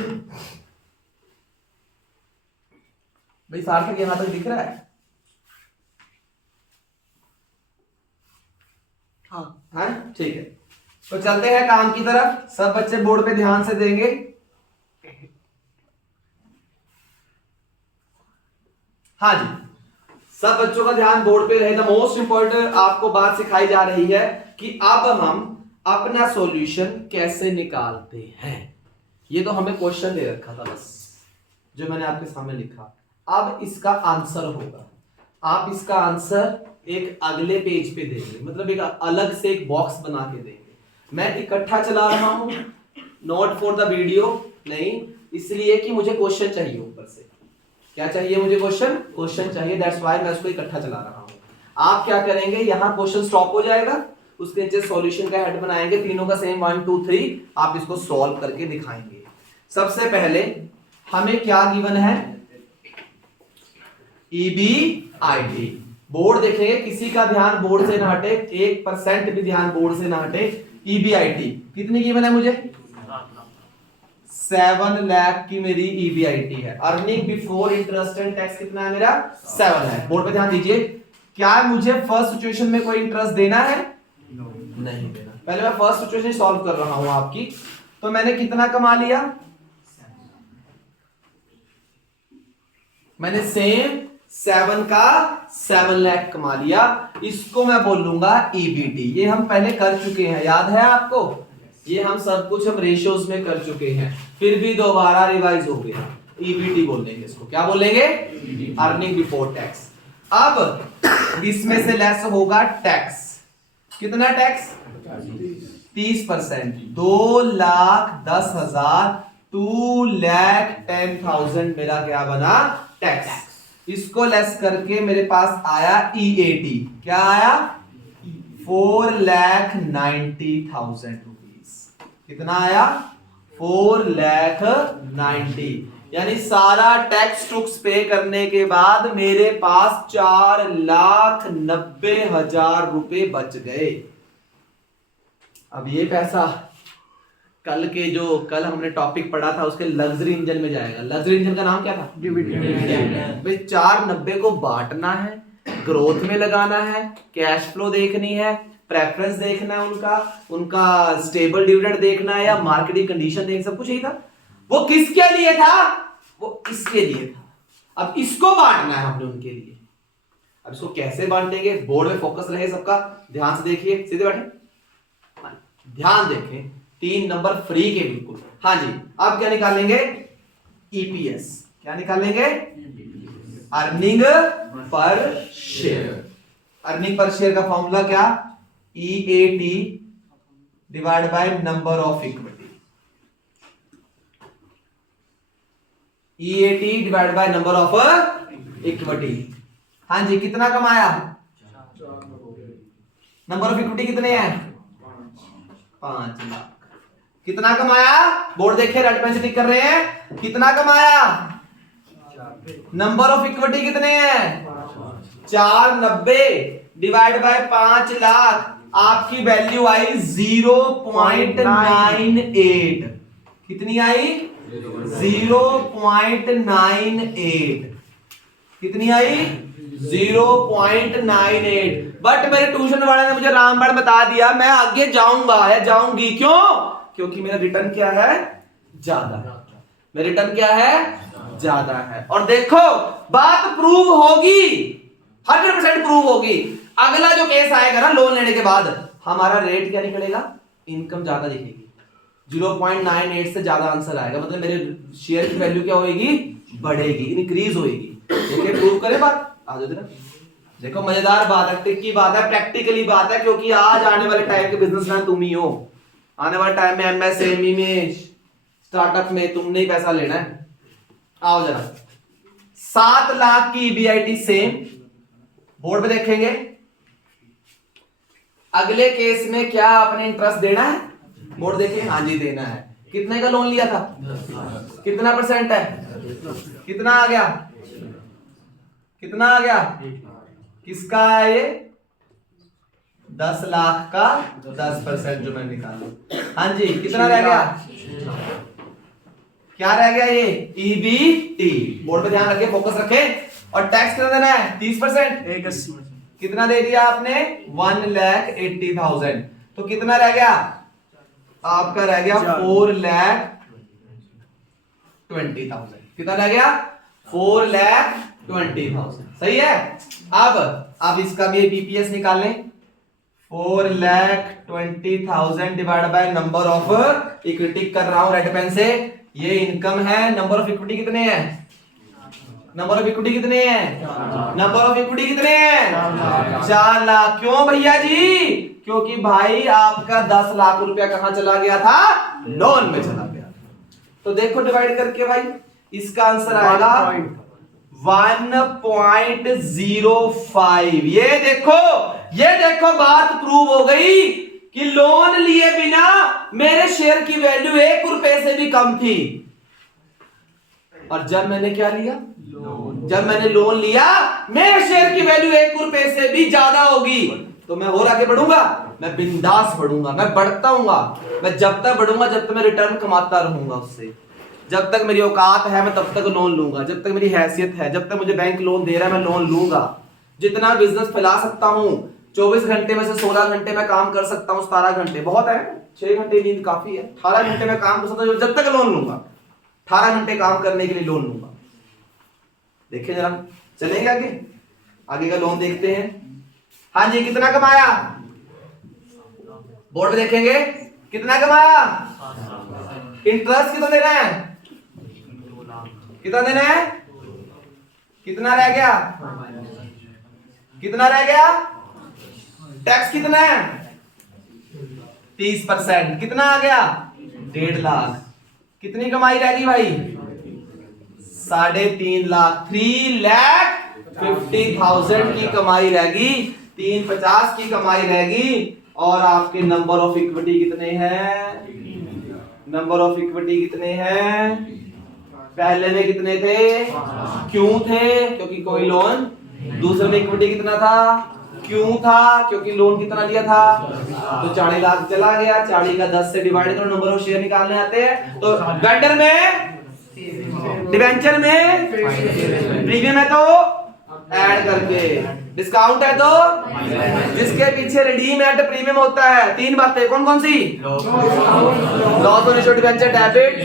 भाई सार्थक यहां तक दिख रहा है? हाँ, ठीक है। तो चलते हैं काम की तरफ। सब बच्चे बोर्ड पे ध्यान से देंगे। हाँ जी, सब बच्चों का ध्यान बोर्ड पे रहे। द मोस्ट इंपॉर्टेंट आपको बात सिखाई जा रही है कि अब हम अपना सॉल्यूशन कैसे निकालते हैं। ये तो हमें क्वेश्चन दे रखा था बस, जो मैंने आपके सामने लिखा। अब इसका आंसर होगा, आप इसका आंसर एक अगले पेज पे देंगे, मतलब एक अलग से एक बॉक्स बना के देंगे। मैं इकट्ठा चला रहा हूं, नॉट फॉर द वीडियो, नहीं, इसलिए कि मुझे क्वेश्चन चाहिए ऊपर से। क्या चाहिए मुझे? क्वेश्चन चाहिए, दैट्स व्हाई मैं उसको इकट्ठा चला रहा हूं। आप क्या करेंगे, यहां क्वेश्चन स्टॉप हो जाएगा, उसके नीचे सॉल्यूशन का हेड बनाएंगे, तीनों का सेम 1 2 3, आप इसको सॉल्व करके दिखाएंगे। सबसे पहले हमें क्या गिवन है? EBIT। बोर्ड देखेंगे, किसी का ध्यान बोर्ड से ना हटे, 1% भी ध्यान बोर्ड से ना हटे। EBIT कितनी गिवन है मुझे? 7 लाख की मेरी EBIT है। Earning before interest and tax कितना है मेरा? 7 लाख। बोर्ड पे ध्यान दीजिए। क्या मुझे फर्स्ट सिचुएशन में कोई इंटरेस्ट देना है? नहीं देना। पहले मैं फर्स्ट सिचुएशन सॉल्व कर रहा हूं आपकी। तो मैंने कितना कमा लिया? मैंने सेम 7 का 7 लाख कमा लिया। इसको मैं बोलूंगा EBT। ये हम पहले कर चुके हैं, याद है आपको? ये हम सब कुछ हम रेशियोज में कर चुके हैं, फिर भी दोबारा रिवाइज हो गया। EBT बोलेंगे इसको। क्या बोलेंगे? Earning before tax. अब इसमें से लेस होगा टैक्स। कितना टैक्स? 30%। 2,10,000, 2,10,000 मेरा क्या बना? टैक्स। इसको लेस करके मेरे पास आया EAT। क्या आया? 4,90,000 रुपीज। कितना आया? 4,90,000। यानी सारा टैक्स टुक्स पे करने के बाद मेरे पास 4,90,000 रुपए बच गए। अब ये पैसा कल हमने टॉपिक पढ़ा था उसके लग्जरी इंजन में जाएगा। लग्जरी इंजन का नाम क्या था? डिविडेंड। भाई 490 को बांटना है, ग्रोथ में लगाना है, कैश फ्लो देखनी है, प्रेफरेंस देखना है, उनका स्टेबल डिविडेंड देखना है या मार्केटिंग कंडीशन देख, सब कुछ यही था। वो किसके लिए था? वो इसके लिए था। अब इसको बांटना है हमने उनके लिए। अब इसको कैसे बांटेंगे? बोर्ड में फोकस रहे सबका, ध्यान से देखिए, सीधे बैठे, ध्यान देखें, 3 नंबर फ्री के बिल्कुल। हाँ जी, आप क्या निकालेंगे? ईपीएस। क्या निकालेंगे? Earning per share. Earning per share का फॉर्मूला क्या? EAT divide by number of equity. EAT divide by number of equity. हाँ जी, कितना कमाया? नंबर ऑफ इक्विटी कितने हैं? 5 लाख। कितना कमाया? बोर्ड देखिए, रेड पेन से टिक कर रहे हैं। कितना कमाया? नंबर ऑफ इक्विटी कितने हैं? 490 डिवाइड बाय 5 लाख, आपकी वैल्यू आई 0.98। कितनी आई? 0.98। कितनी आई? 0.98। बट मेरे ट्यूशन वाले ने मुझे रामबाण बता दिया, मैं आगे जाऊंगा या जाऊंगी। क्यों? क्योंकि मेरा रिटर्न क्या है? ज्यादा। मेरा रिटर्न क्या है? ज्यादा है। और देखो, बात प्रूव होगी, 100% प्रूव होगी। अगला जो केस आएगा ना लोन लेने के बाद, हमारा रेट क्या निकलेगा? इनकम ज्यादा दिखेगी, 0.98 से ज्यादा आंसर आएगा। मतलब मेरे शेयर की वैल्यू क्या होगी? बढ़ेगी, इंक्रीज होगी। देखिए, प्रूव करें बात। आ जाओ जरा, देखो मजेदार बात है, टिक की बात है, प्रैक्टिकली बात है, क्योंकि आज आने वाले टाइम के बिजनेसमैन तुम ही हो। आने वाले टाइम में एमएसएमई में, स्टार्टअप में तुमने ही पैसा लेना है। आओ जरा, 7 लाख की ईबीआईटी सेम, बोर्ड पे देखेंगे। अगले केस में क्या आपने इंटरेस्ट देना है? बोर्ड देखिए, हाँ जी देना है। कितने का लोन लिया था? कितना परसेंट है? कितना आ गया? कितना आ गया? किसका है ये? 10 लाख का 10% जो मैं निकाला। हाँ जी, कितना रह गया? क्या रह गया ये? ईबीटी। बोर्ड पे ध्यान रखिए, फोकस रखें। और टैक्स कितना देना है? 30%। 80%। कितना दे दिया आपने? 1,80,000। तो कितना रह गया आपका? रह गया 4,20,000। कितना रह गया? 4,20,000। सही है। अब इसका भी बीपीएस निकाल लें। 4,20,000 divide by number of equity कर रहा हूं रेड पेन से। ये इनकम है। नंबर ऑफ इक्विटी कितने हैं? नंबर ऑफ इक्विटी कितने हैं? नंबर ऑफ इक्विटी कितने हैं? 4 लाख। क्यों भैया जी? क्योंकि भाई आपका 10 लाख रुपया कहां चला गया था? लोन में चला गया। तो देखो डिवाइड करके भाई, इसका आंसर आएगा 1.05। ये देखो बात प्रूव हो गई कि लोन लिए बिना मेरे शेयर की वैल्यू 1 रुपए से भी कम थी। और जब मैंने क्या लिया? जब मैंने लोन लिया, मेरे शेयर की वैल्यू 1 रुपए से भी ज्यादा होगी। तो मैं और आगे बढ़ूंगा, मैं बिंदास बढ़ूंगा, मैं बढ़ता हूंगा। मैं जब तक बढ़ूंगा जब तक मैं रिटर्न कमाता रहूंगा उससे। जब तक मेरी औकात है मैं तब तक लोन लूंगा, जब तक मेरी हैसियत है, जब तक मुझे बैंक लोन दे रहा है मैं लोन लूंगा। जितना बिजनेस फैला सकता हूं, 24 घंटे में से 16 घंटे में काम कर सकता हूं, 17 घंटे बहुत है, 6 घंटे नींद काफी है, 18 घंटे में काम कर सकता हूं जब तक लोन लूंगा। 18 घंटे काम करने के लिए लोन लूंगा। देखिए जरा, चलेंगे आगे, आगे का लोन देखते हैं। हाँ जी, कितना कमाया? बोर्ड पे देखेंगे, कितना कमाया? इंटरेस्ट कितना देना है? कितना देना है? कितना रह गया? कितना रह गया? टैक्स कितना है? 30%। कितना आ गया? 1.5 लाख। कितनी कमाई रहेगी भाई? 3.5 लाख। 3,50,000 की कमाई रहेगी, 350 की कमाई रहेगी। और आपके नंबर ऑफ इक्विटी कितने हैं? नंबर ऑफ इक्विटी कितने हैं? पहले में कितने थे? क्यों थे? क्योंकि कोई लोन। दूसरे में इक्विटी कितना था? क्यों था? क्योंकि लोन कितना लिया था? तो 40 लाख चला गया। 40 का 10 से डिवाइड करो, नंबर ऑफ शेयर निकालने आते हैं। तो वेंडर में, डिवेंचर में, प्रीमियम है तो ऐड करके, डिस्काउंट है तो, जिसके पीछे रिडीम एट प्रीमियम होता है। तीन बातें कौन कौन सी? Loss on issue debenture debit,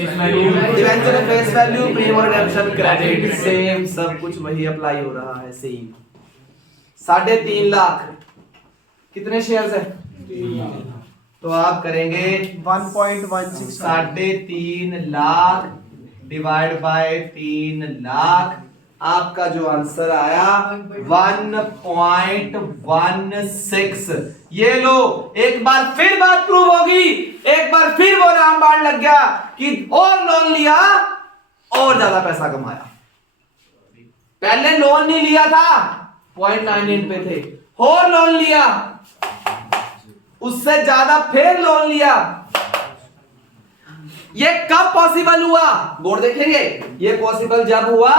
debenture face value, premium और रिडेम्पशन क्रेडिट। सेम सब कुछ वही अप्लाई हो रहा है, सेम। 3.5 लाख कितने शेयर्स है? तो आप करेंगे 1.16 3.5 लाख डिवाइड बाय 3 लाख। आपका जो आंसर आया 1.16। ये लो, एक बार फिर बात प्रूव होगी, एक बार फिर वो रामबाण लग गया कि और लोन लिया और ज्यादा पैसा कमाया। पहले लोन नहीं लिया था, 0.98 पे थे, और लोन लिया, उससे ज्यादा फिर लोन लिया। ये कब पॉसिबल हुआ? बोर्ड देखेंगे। ये पॉसिबल जब हुआ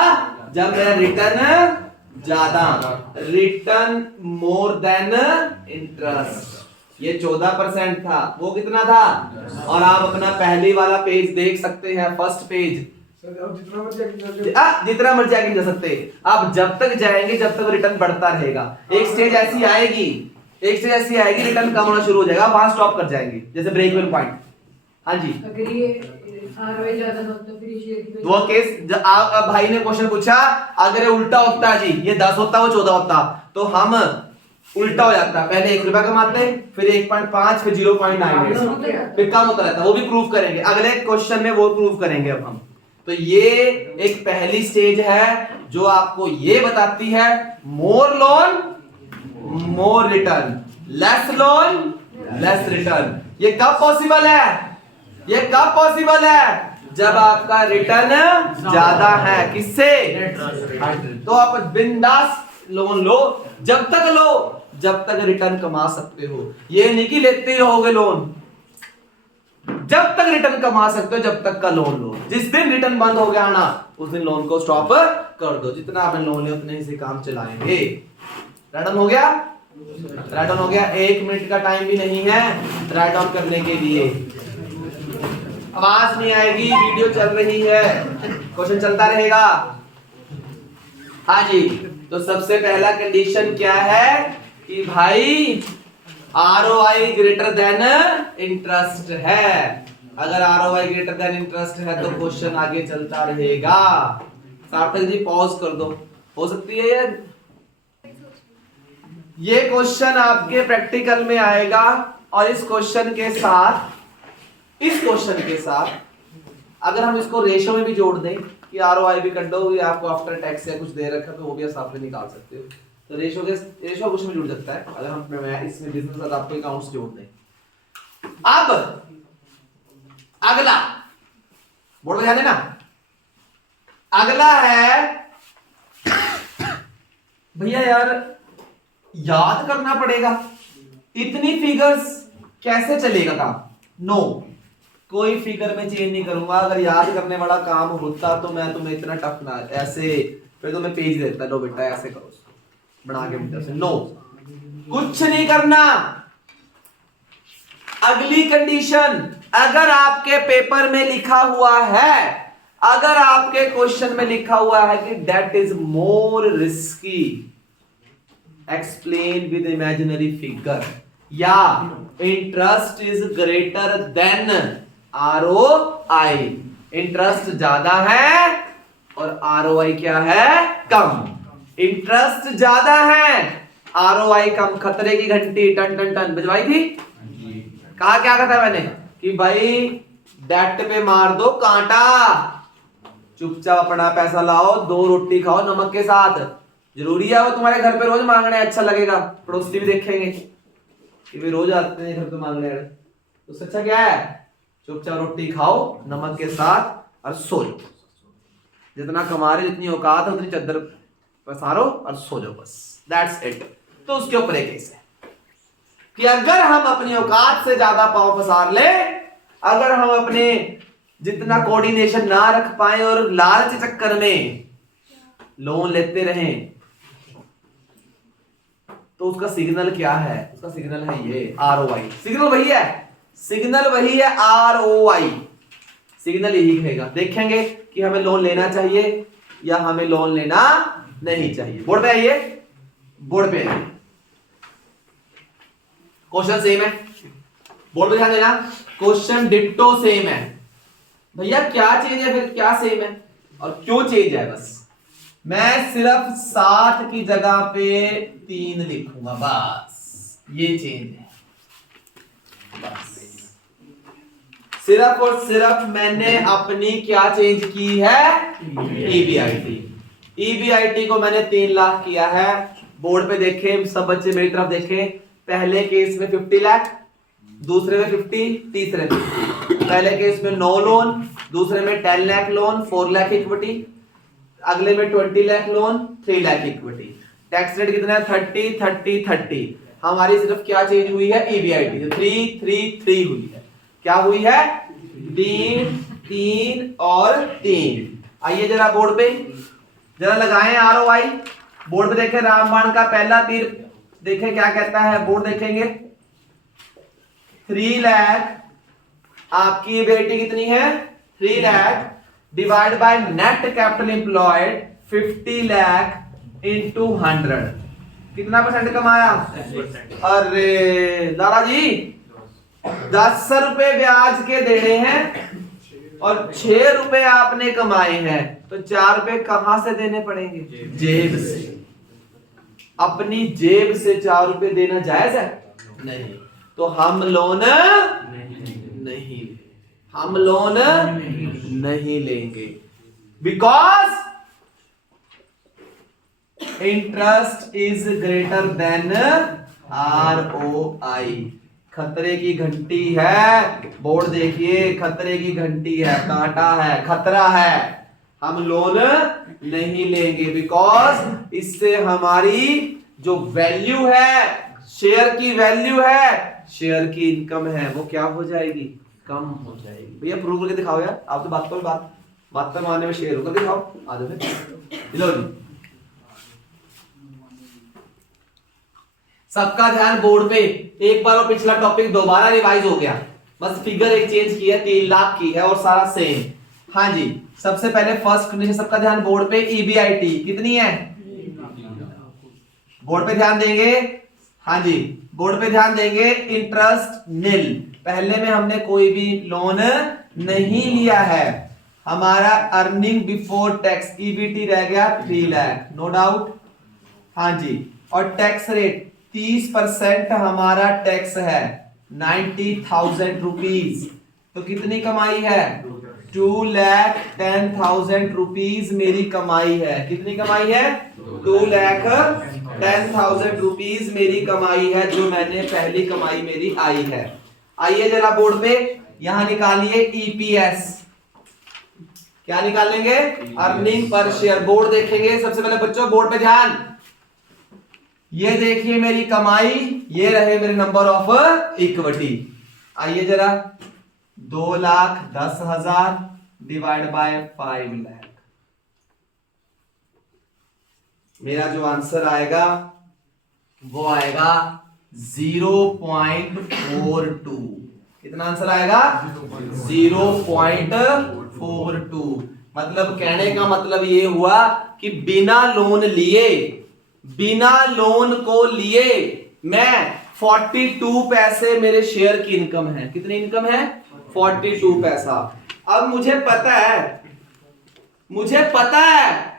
जब मेरा रिटर्न ज्यादा, रिटर्न मोर देन इंटरेस्ट। ये 14% था, वो कितना था? और आप अपना पहली वाला पेज देख सकते हैं, फर्स्ट पेज। जितना मर्जी आगे जा सकते हैं आप, जब तक जाएंगे जब तक रिटर्न बढ़ता रहेगा। एक स्टेज ऐसी आएगी, रिटर्न कम होना शुरू हो जाएगा, वहां स्टॉप कर जाएंगे, जैसे ब्रेक इवन पॉइंट। हाँ जी, अगर ये आरओआई ज्यादा हो तो फिर शेयर की वो केस भाई ने क्वेश्चन पूछा, अगर ये उल्टा होता जी, ये 10 होता वो 14 होता, तो हम उल्टा हो जाता, पहले 1 रुपया कमाते, फिर 1.5, फिर 0.98, फिर कम होता रहता। वो भी प्रूव करेंगे अगले क्वेश्चन में, वो प्रूव करेंगे अब हम। तो ये एक पहली स्टेज है जो आपको ये बताती है more loan more return, less loan less return. ये कब पॉसिबल है? ये कब पॉसिबल है? जब आपका रिटर्न ज्यादा है। किससे? तो आप बिंदास लोन लो, जब तक रिटर्न कमा सकते हो। ये नहीं कि लेते ही रहोगे लोन, जब तक रिटर्न कमा सकते हो जब तक का लोन लो। जिस दिन रिटर्न बंद हो गया ना, उस दिन लोन को स्टॉप कर दो। जितना आपने लोन लिया उतने ही से काम चलाएंगे। राइट ऑन हो गया? राइट ऑन हो गया। 1 मिनट का टाइम भी नहीं है राइट ऑन करने के लिए। आवाज नहीं आएगी, वीडियो चल रही है, क्वेश्चन चलता रहेगा। हाँ जी, तो सबसे पहला कंडीशन क्या है कि भाई आरओआई ग्रेटर देन इंटरेस्ट है। अगर आरओआई ग्रेटर देन इंटरेस्ट है तो क्वेश्चन आगे चलता रहेगा। सार्थक जी पॉज कर दो, हो सकती है ये क्वेश्चन आपके प्रैक्टिकल में आएगा। और इस क्वेश्चन के साथ अगर हम इसको रेशो में भी जोड़ दें कि आरओआई भी कर दो, या आपको आफ्टर टैक्स या कुछ दे रखा तो वो भी आसानी से निकाल सकते हो। तो रेशो कुछ में जुड़ सकता है अगर हम इसमें बिजनेस का आपको अकाउंट्स जोड़ दें। अब अगला बोर्ड में ध्यान देना, अगला है भैया यार याद करना पड़ेगा, इतनी फिगर्स कैसे चलेगा काम? नो, कोई फिगर में चेंज नहीं करूंगा। अगर याद करने वाला काम होता तो मैं तुम्हें इतना टफ ना ऐसे फिर तुम्हें पेज देता, लो बेटा ऐसे करो बना के मीटर से। नो, कुछ नहीं करना। अगली कंडीशन, अगर आपके पेपर में लिखा हुआ है, अगर आपके क्वेश्चन में लिखा हुआ है कि that is more risky, explain with imaginary figure, या interest is greater than ROI, interest ज्यादा है और आरओआई क्या है? कम। इंटरेस्ट ज्यादा है, आरओआई कम। खतरे की घंटी टन टन टन बजवाई थी। कहा क्या कहता मैंने कि भाई डेट पे मार दो कांटा, चुपचाप अपना पैसा लाओ, 2 रोटी खाओ नमक के साथ। जरूरी है वो तुम्हारे घर पे रोज मांगने? अच्छा लगेगा, पड़ोसी भी देखेंगे कि वे रोज आते हैं घर पे मांगने। तो अच्छा क्या है? चुपचाप रोटी खाओ नमक के साथ और सो जाओ। जितना कमा रहे, जितनी औकात है उतनी चद्दर पसारो और सो जाओ, बस दैट्स इट। तो उसके ऊपर एक केस है कि अगर हम अपनी औकात से ज्यादा पांव पसार ले, अगर हम अपने जितना कोऑर्डिनेशन ना रख पाए और लालच के चक्कर में लोन लेते रहें, तो उसका सिग्नल क्या है? उसका सिग्नल है ये ROI। सिग्नल वही है, सिग्नल वही है ROI। सिग्नल यही कहेगा। देखेंगे कि हमें लोन लेना चाहिए या हमें लोन लेना नहीं चाहिए। बोर्ड पे आइए, बोर्ड पे आइए। क्वेश्चन सेम है, बोर्ड पे ध्यान देना। क्वेश्चन डिट्टो सेम है। भैया क्या चेंज है फिर, क्या सेम है और क्यों चेंज है? बस मैं सिर्फ 60 की जगह पे 3 लिखूंगा, बस ये चेंज है। बस सिर्फ और सिर्फ मैंने अपनी क्या चेंज की है? EBIT। EBIT को मैंने 3 लाख किया है। बोर्ड पे देखें, सब बच्चे मेरी तरफ देखें। पहले केस में 50 लाख, दूसरे में 50, तीसरे में 50। पहले केस में 9 लोन, दूसरे में 10 लाख लोन, 4 लाख इक्विटी, अगले में 20 lakh loan, 3 lakh equity. Tax rate कितना है? 30 30 30। हमारी सिर्फ क्या चेंज हुई है? EBIT 3 3 3 हुई है। क्या हुई है? 3 3 और 3। आइए जरा बोर्ड पे जरा लगाएं ROI। बोर्ड पे देखें, रामबाण का पहला तीर देखें क्या कहता है। बोर्ड देखेंगे 3 लाख आपकी EBIT कितनी है? 3 lakh divide by net capital employed 50 lakh into 100। कितना परसेंट कमाया? अरे दादाजी 10 रुपए ब्याज के देने हैं और 6 रुपए आपने कमाए हैं, तो 4 रुपए कहां से देने पड़ेंगे? जेब से। अपनी जेब से 4 रुपए देना जायज है? नहीं। तो हम लोन नहीं, हम लोन नहीं लेंगे, because interest is greater then ROI। खतरे की घंटी है। बोर्ड देखिए, खतरे की घंटी है, कांटा है, खतरा है। हम लोन नहीं लेंगे बिकॉज इससे हमारी जो वैल्यू है, शेयर की वैल्यू है, शेयर की इनकम है, वो क्या हो जाएगी? कम हो जाएगी। भैया प्रूव करके दिखाओ यार, आप तो बात पे मानने में शेयर होकर दिखाओ। आ जाओ फिर, लो जी। सबका ध्यान बोर्ड पे। एक बार और पिछला टॉपिक दोबारा रिवाइज हो गया, बस फिगर एक चेंज की है, 3 लाख की है और सारा सेम। हाँ जी, सबसे पहले फर्स्ट कंडीशन, सबका ध्यान बोर्ड पे। EBIT कितनी है? बोर्ड पे ध्यान देंगे। हाँ जी, बोर्ड पे ध्यान देंगे। इंटरेस्ट नील, पहले में हमने कोई भी लोन नहीं लिया है। हमारा अर्निंग बिफोर टैक्स EBT रह गया 3 लाख, नो डाउट। हाँ जी, और टैक्स रेट 30% हमारा टैक्स है, 90,000 रुपीज। तो कितनी कमाई है? 2,10,000 रुपीज मेरी कमाई है। कितनी कमाई है? 2,10,000 रुपीज मेरी कमाई है, जो मैंने पहली कमाई मेरी आई है। आइए जरा बोर्ड पे यहां निकालिए EPS। क्या निकालेंगे? Earning per share. बोर्ड देखेंगे सबसे पहले बच्चों, बोर्ड पे ध्यान। ये देखिए मेरी कमाई, ये रहे मेरे नंबर ऑफ इक्विटी। आइए जरा 2,10,000 डिवाइड बाय 5 लाख, मेरा जो आंसर आएगा वो आएगा 0.42। कितना आंसर आएगा? 0.42। मतलब कहने का मतलब ये हुआ कि बिना लोन लिए, बिना लोन को लिए मैं 42 पैसे मेरे शेयर की इनकम है। कितनी इनकम है? 42 पैसा। अब मुझे पता है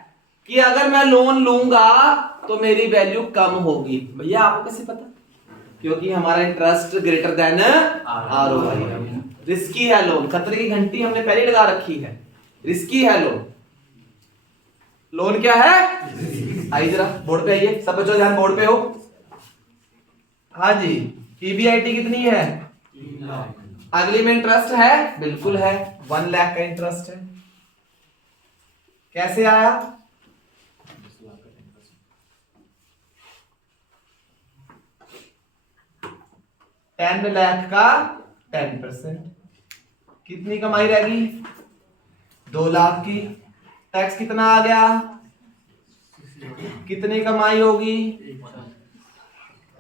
कि अगर मैं लोन लूंगा तो मेरी वैल्यू कम होगी। भैया आपको कैसे पता? क्योंकि हमारा interest greater than ROI। Risky है लोन, खतरे की घंटी हमने पहले लगा रखी है। रिस्की है लोन। लोन क्या है? आइए जरा बोर्ड पे आइए, सब बच्चों ध्यान बोर्ड पे हो। हाँ जी, EBIT कितनी है? अगली में इंटरेस्ट है? बिल्कुल है, 1 लाख का इंटरेस्ट है। कैसे आया? 10 लाख का 10%। कितनी कमाई रहेगी? 2 लाख की। टैक्स कितना आ गया, कितनी कमाई होगी,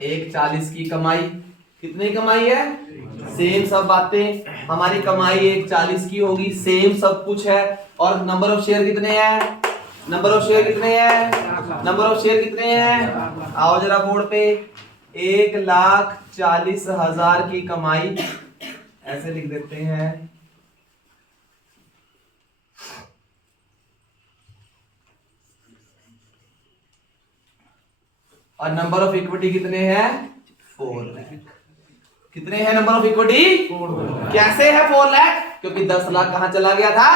140 की कमाई। कितनी कमाई है, सेम सब बातें, हमारी कमाई 140 की होगी, सेम सब कुछ है। और नंबर ऑफ शेयर कितने हैं, नंबर ऑफ शेयर कितने हैं, नंबर ऑफ शेयर कितने हैं, आओ जरा बोर्ड पे, 1,40,000 की कमाई, ऐसे लिख देते हैं। और नंबर ऑफ इक्विटी कितने हैं, 4 लाख। कितने हैं नंबर ऑफ इक्विटी, कैसे है 4 लाख, क्योंकि 10 लाख कहां चला गया था,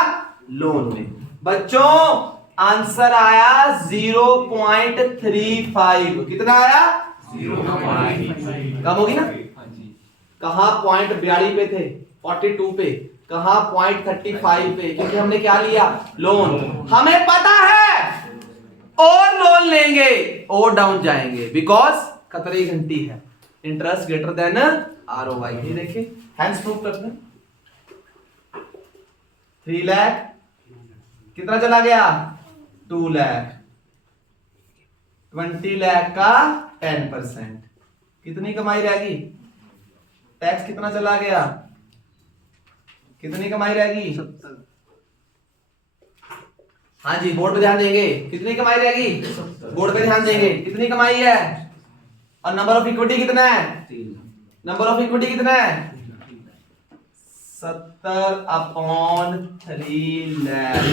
लोन में। बच्चों आंसर आया 0.35। कितना आया, 0.35। कम होगी ना, कहां पॉइंट 42 पे थे, 42 पे, कहां पॉइंट 35 पे, क्योंकि हमने क्या लिया, लोन। हमें पता है और लोन लेंगे और डाउन जाएंगे, बिकॉज खतरे की घंटी है, इंटरेस्ट ग्रेटर देन आरओआई। ये देखिए हैंड्स प्रूफ करते हैं। 3 लाख कितना चला गया, 2 लाख। 20 लाख का 10%, कितनी कमाई रहेगी, टैक्स कितना चला गया, कितनी कमाई रहेगी, 70। हाँ जी बोर्ड पे ध्यान देंगे, कितनी कमाई रहेगी, बोर्ड पे ध्यान देंगे, कितनी कमाई है। और नंबर ऑफ इक्विटी कितना है, नंबर ऑफ इक्विटी कितना है, 70/3 लाख।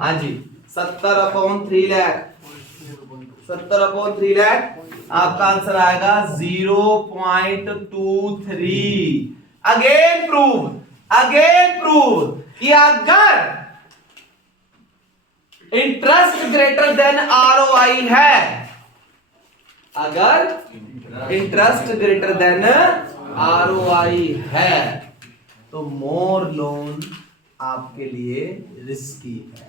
हाँ जी 70/3 लाख, 70/3 लाख। आपका आंसर आएगा 0.23। अगेन प्रूव कि अगर इंटरेस्ट ग्रेटर देन आरओआई है, अगर इंटरेस्ट ग्रेटर देन आरओआई है, तो मोर लोन आपके लिए रिस्की है।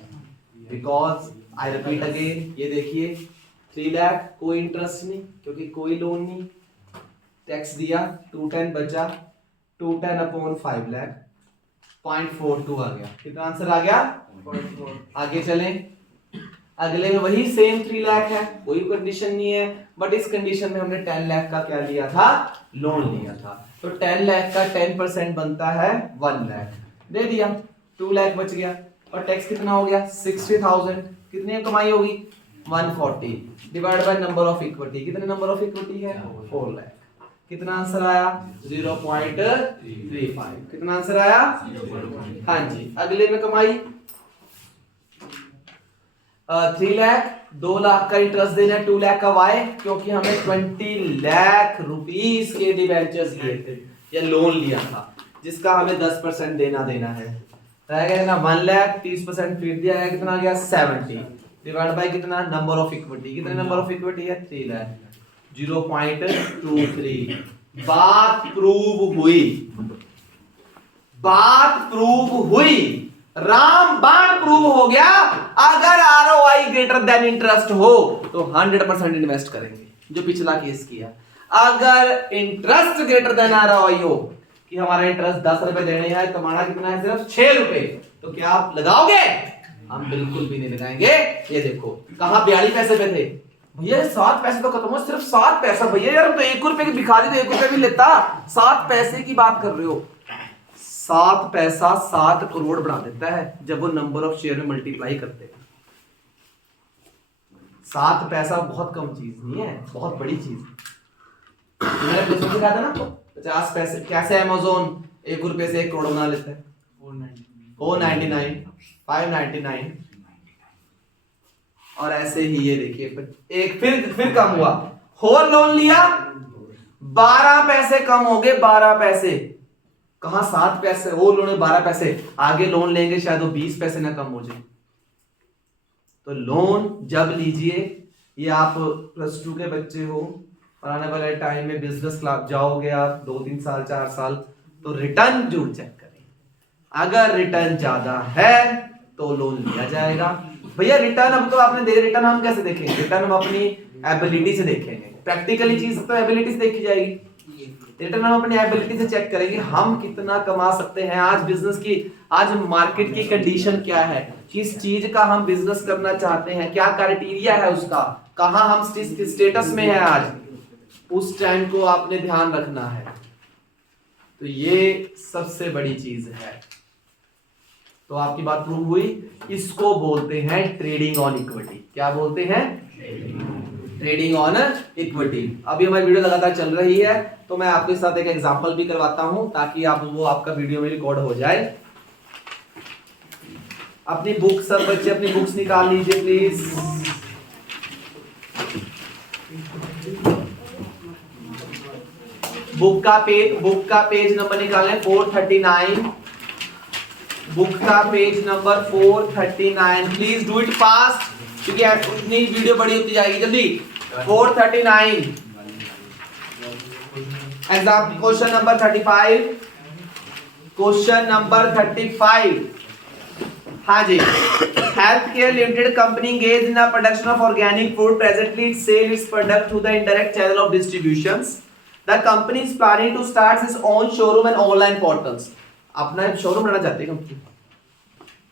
बिकॉज आई रिपीट अगेन, ये देखिए 3 लाख कोई इंटरेस्ट नहीं, क्योंकि कोई लोन नहीं, टैक्स दिया 210 बचा, 210/5 लाख, 0.42 आ गया। कितना आंसर आ गया, 0.4। आगे चलें, अगले में वही सेम 3 लाख है, कोई कंडीशन नहीं है, बट इस कंडीशन में हमने 10 लाख का क्या लिया था, लोन लिया था। तो 10 लाख का 10% बनता है 1 लाख, दे दिया, 2 लाख बच गया। और टैक्स कितना हो गया, 60,000। कितनी कमाई होगी, 140 divide by number of equity. कितने नंबर ऑफ इक्विटी है, 4 लाख। कितना आंसर आया, 0.35। कितना आंसर आया, हाँ जी। अगले में कमाई 3 लाख, 2 लाख का इंटरेस्ट देना है, 2 लाख का वाई, क्योंकि हमें 20 लाख रुपीस के डिबेंचर्स लिए थे या लोन लिया था, जिसका हमें 10% देना है। रह गया ना 1 लाख, 30% फिर दिया है, कितना आ गया 70 डिवाइड बाय कितना, नंबर ऑफ इक्विटी। कितने नंबर ऑफ इक्विटी है, 3 लाख, 0.23। बात प्रूव हुई, रामबाण प्रूव हो गया। अगर आरओआई ग्रेटर देन इंटरेस्ट हो तो 100% इन्वेस्ट करेंगे, जो पिछला केस किया। अगर इंटरेस्ट ग्रेटर देन आरओआई हो, कि हमारा इंटरेस्ट 10 रुपए देने हैं, तुम्हारा कितना है, सिर्फ 6 रुपए, तो क्या आप लगाओगे, हम बिल्कुल भी नहीं लगाएंगे। ये देखो कहां 42 पैसे पे थे भैया, 7 पैसे तो खत्म हो, सिर्फ 7 पैसा भैया, यार तो 1 रुपए की भिखारी तो 1 रुपए भी लेता, 7 पैसे की बात कर रहे हो। 7 पैसा 7 करोड़ बना देता है जब वो नंबर ऑफ शेयर में मल्टीप्लाई करते हैं। 7 पैसा बहुत कम चीज नहीं है, बहुत बड़ी चीज। मैंने बिजनेस दिखाया था ना, 50 पैसे कैसे अमेज़न 1 रुपए से 1 करोड़ बना लेता है, 499, 599, और ऐसे ही ये देखिए एक फिर कम हुआ, होल लोन लिया 12 पैसे कम हो गए, 12 पैसे। कहां 7 पैसे, होल लोन 12 पैसे, आगे लोन लेंगे शायद वो 20 पैसे ना कम हो जाए। तो लोन जब लीजिए, ये आप +2 के बच्चे हो और आने वाले टाइम में बिजनेस क्लास जाओगे आप 2-3 साल 4 साल, तो रिटर्न जरूर चेक करें। अगर रिटर्न ज्यादा है तो लोन लिया जाएगा। भैया रिटर्न अब तो आपने दे, रिटर्न हम कैसे देखेंगे, रिटर्न हम अपनी एबिलिटी से देखेंगे, प्रैक्टिकली चीज तो एबिलिटी से देखी जाएगी। रिटर्न हम अपनी एबिलिटी से चेक करेंगे हम कितना कमा सकते हैं। आज बिजनेस की, आज मार्केट की कंडीशन क्या है, किस चीज का हम बिजनेस करना चाहते हैं, क्या क्राइटेरिया है उसका, कहां हम स्टेटस में है आज, उस टाइम को आपने ध्यान रखना है। तो ये सबसे बड़ी चीज है। तो आपकी बात प्रूव हुई। इसको बोलते हैं ट्रेडिंग ऑन इक्विटी। क्या बोलते हैं? Trading on equity. अभी हमारी वीडियो लगातार चल रही है, तो मैं आपके साथ एक एग्जांपल भी करवाता हूं ताकि आप वो आपका वीडियो में रिकॉर्ड हो जाए। अपनी बुक, सब बच्चे अपनी बुक्स निकाल लीजिए प्लीज। बुक का पेज नंबर निकालें 439। बुक का page number 439। Please do it fast क्योंकि इतनी वीडियो बड़ी होती जाएगी। जल्दी 439। Exam question number 35। Question number 35। हाँ जी। Health care limited company engaged in the production of organic food. Presently it sells its product through the indirect channel of distributions. The company is planning to start its own showroom and online portals. अपना एक showroom बनाना चाहती है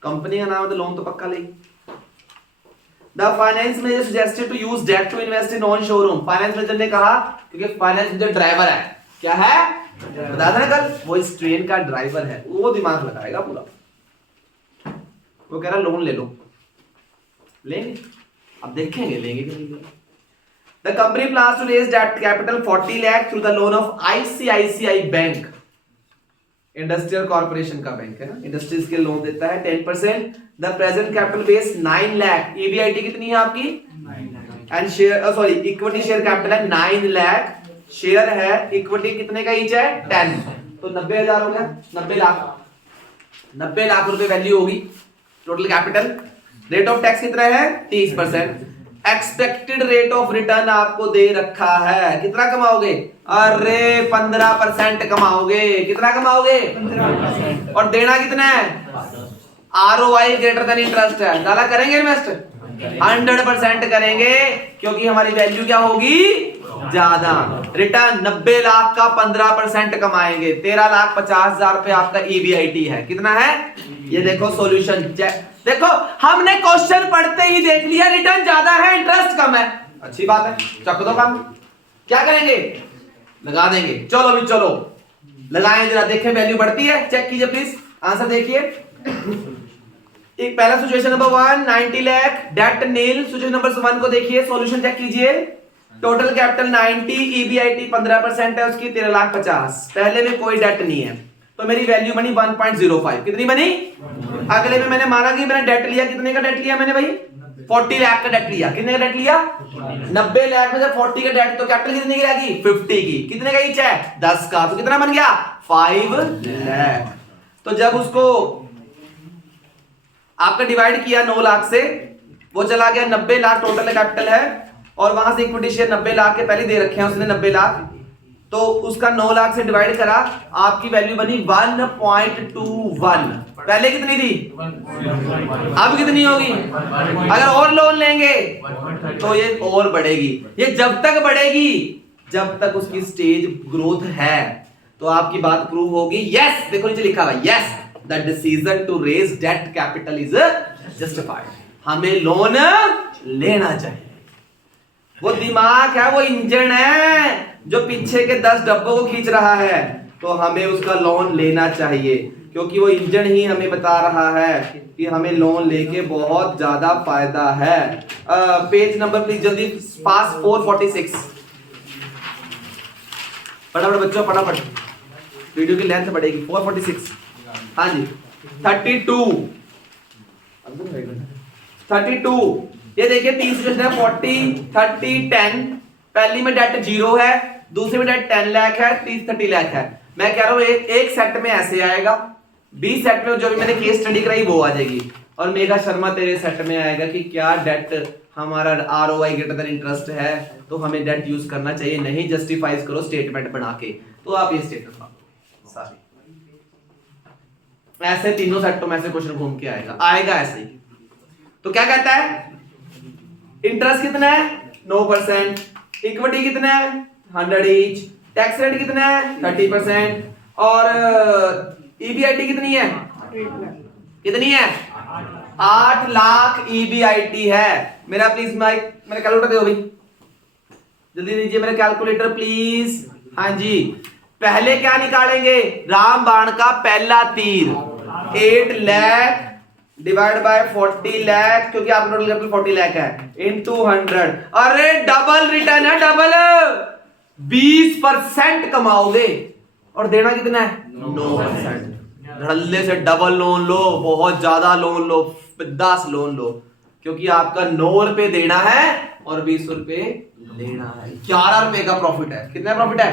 company का नाम है, तो loan तो पक्का लेगी। The finance manager suggested to use debt to invest in own showroom. Finance manager ने कहा, क्योंकि फाइनेंस मैनेजर ड्राइवर है। क्या है? बताया था ना कल, वो इस ट्रेन का ड्राइवर है, वो दिमाग लगाएगा पूरा। वो कह रहा लोन ले लो, लेंगे, अब देखेंगे लेंगे कि नहीं लेंगे। The company plans to raise debt capital 40 lakh through the loan of ICICI Bank. Industrial corporation का बैंक है ना, इंडस्ट्रीज के लोन देता है 10%। The present capital base 9 lakh. EBIT कितनी है आपकी? And share sorry equity share capital है 9 लाख। शेयर है, इक्विटी कितने का ईच है? 10। तो 90,000 हो गया, 90 लाख। 90 लाख रुपए वैल्यू होगी total capital. Rate of tax कितना है? 30%। एक्सपेक्टेड रेट ऑफ रिटर्न आपको दे रखा है, कितना कमाओगे? अरे 15% कमाओगे। कितना कमाओगे? 15%। और देना कितना है? आरओआई ग्रेटर देन इंटरेस्ट है। डाला करेंगे इन्वेस्ट 100% करेंगे, क्योंकि हमारी वैल्यू क्या होगी? ज्यादा। रिटर्न 90 लाख का 15% कमाएंगे, 13,50,000 रुपए आपका ईबीआईटी है। कितना है? ये देखो सॉल्यूशन, देखो हमने क्वेश्चन पढ़ते ही देख लिया रिटर्न ज्यादा है, इंटरेस्ट कम है। अच्छी बात है, चक दो काम। क्या करेंगे? लगा देंगे। चलो भी चलो लगाएं, जरा देखें वैल्यू बढ़ती है, चेक कीजिए प्लीज। आंसर देखिए। एक पहला सिचुएशन नंबर 1 90 लाख, डेट नील। सिचुएशन नंबर 1 को देखिए, सॉल्यूशन चेक कीजिए। टोटल कैपिटल 90, ईबीआईटी 15% है उसकी 13,50,000। पहले में कोई डेट नहीं है, तो मेरी वैल्यू बनी 1.05। कितनी बनी? अगले में मैंने माना कि मैंने डेट लिया, कितने का डेट लिया मैंने भाई? 40 लाख का डेट लिया। कितने का डेट लिया? 90 लाख में से 40 का डेट, तो कैपिटल कितने की रहेगी? 50 की। कितने का ईच है? 10 का। तो कितना बन गया? 5 लाख। तो जब उसको आपका डिवाइड किया 9 लाख से, वो चला गया 90 लाख टोटल कैपिटल है, और वहां से इक्विटी शेयर 90 लाख के पहले दे रखे हैं उसने 90 लाख, तो उसका 9 लाख से डिवाइड करा, आपकी वैल्यू बनी 1.21। पहले कितनी थी? अब कितनी होगी? अगर और लोन लेंगे तो ये और बढ़ेगी। ये जब तक बढ़ेगी जब तक उसकी स्टेज ग्रोथ है। तो आपकी बात प्रूव होगी। यस, देखो नीचे लिखा हुआ, yes the decision to raise debt capital is justified. हमें लोन लेना चाहिए। वो दिमाग है, वो इंजन है जो पीछे के 10 डब्बों को खींच रहा है, तो हमें उसका लोन लेना चाहिए, क्योंकि वो इंजन ही हमें बता रहा है कि हमें लोन लेके बहुत ज्यादा फायदा है। पेज नंबर प्लीज जल्दी, पास 446। फटाफट बच्चों, फटाफट, वीडियो की लेंथ बढ़ेगी। 446। हाँ जी। 32। ये देखिए 3 सिचुएशन है, 40, 30, 10। पहली में डेट 0 है, दूसरी में डेट 10 लाख है, 30 लाख है। मैं कह रहा हूं एक सेट में ऐसे आएगा, बी सेट में जो भी मैंने केस स्टडी कराई वो आ जाएगी, और मेघा शर्मा तेरे सेट में आएगा कि क्या डेट हमारा आरओआई ग्रेटर देन इंटरेस्ट है, तो हमें डेट यूज करना चाहिए, नहीं जस्टिफाइज करो स्टेटमेंट बना के। तो आप ये स्टेटमेंट सारी ऐसे तीनों सेटों में ऐसे क्वेश्चन घूम के आएगा ऐसे ही। तो क्या कहता है? इंटरेस्ट कितना है? 9%। इक्विटी कितना है? 100 ईच। टैक्स रेट कितना है 30%, और ईबीआईटी कितनी है, कितनी है 8 लाख ईबीआईटी है। मेरा प्लीज माइक मेरा कैलकुलेटर दो भाई, जल्दी दीजिए मेरा कैलकुलेटर प्लीज। हाँ जी, पहले क्या निकालेंगे, रामबाण का पहला तीर 8 लाख डिवाइड बाय 40 लाख, क्योंकि आपका टोटल कैपिटल 40 लाख है, इनटू 100। अरे डबल रिटर्न है, डबल 20% कमाओगे और देना कितना है 9%। धड़ल्ले से डबल लोन लो, बहुत ज्यादा लोन लो, 10 लोन लो, क्योंकि आपका 9 रुपए देना है और 20 रुपए लेना है। 11 रुपए का प्रॉफिट है। कितना प्रॉफिट है?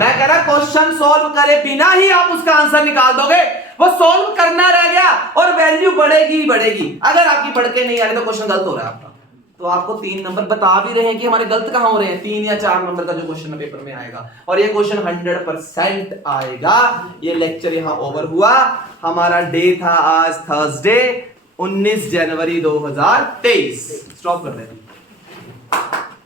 मैं कह रहा क्वेश्चन सॉल्व करे बिना ही आप उसका आंसर निकाल दोगे, वो सॉल्व करना रह गया और वैल्यू बढ़ेगी ही बढ़ेगी। अगर आपकी बढ़ के नहीं आ रही तो क्वेश्चन गलत हो रहा है आपका। तो आपको 3 नंबर बता भी रहे हैं कि हमारे गलत कहां हो रहे हैं, 3 या 4 नंबर का जो क्वेश्चन पेपर में आएगा, और ये क्वेश्चन 100% आएगा। ये लेक्चर यहां ओवर हुआ। हमारा डे था आज थर्सडे 19 जनवरी 2023। स्टॉप कर दें।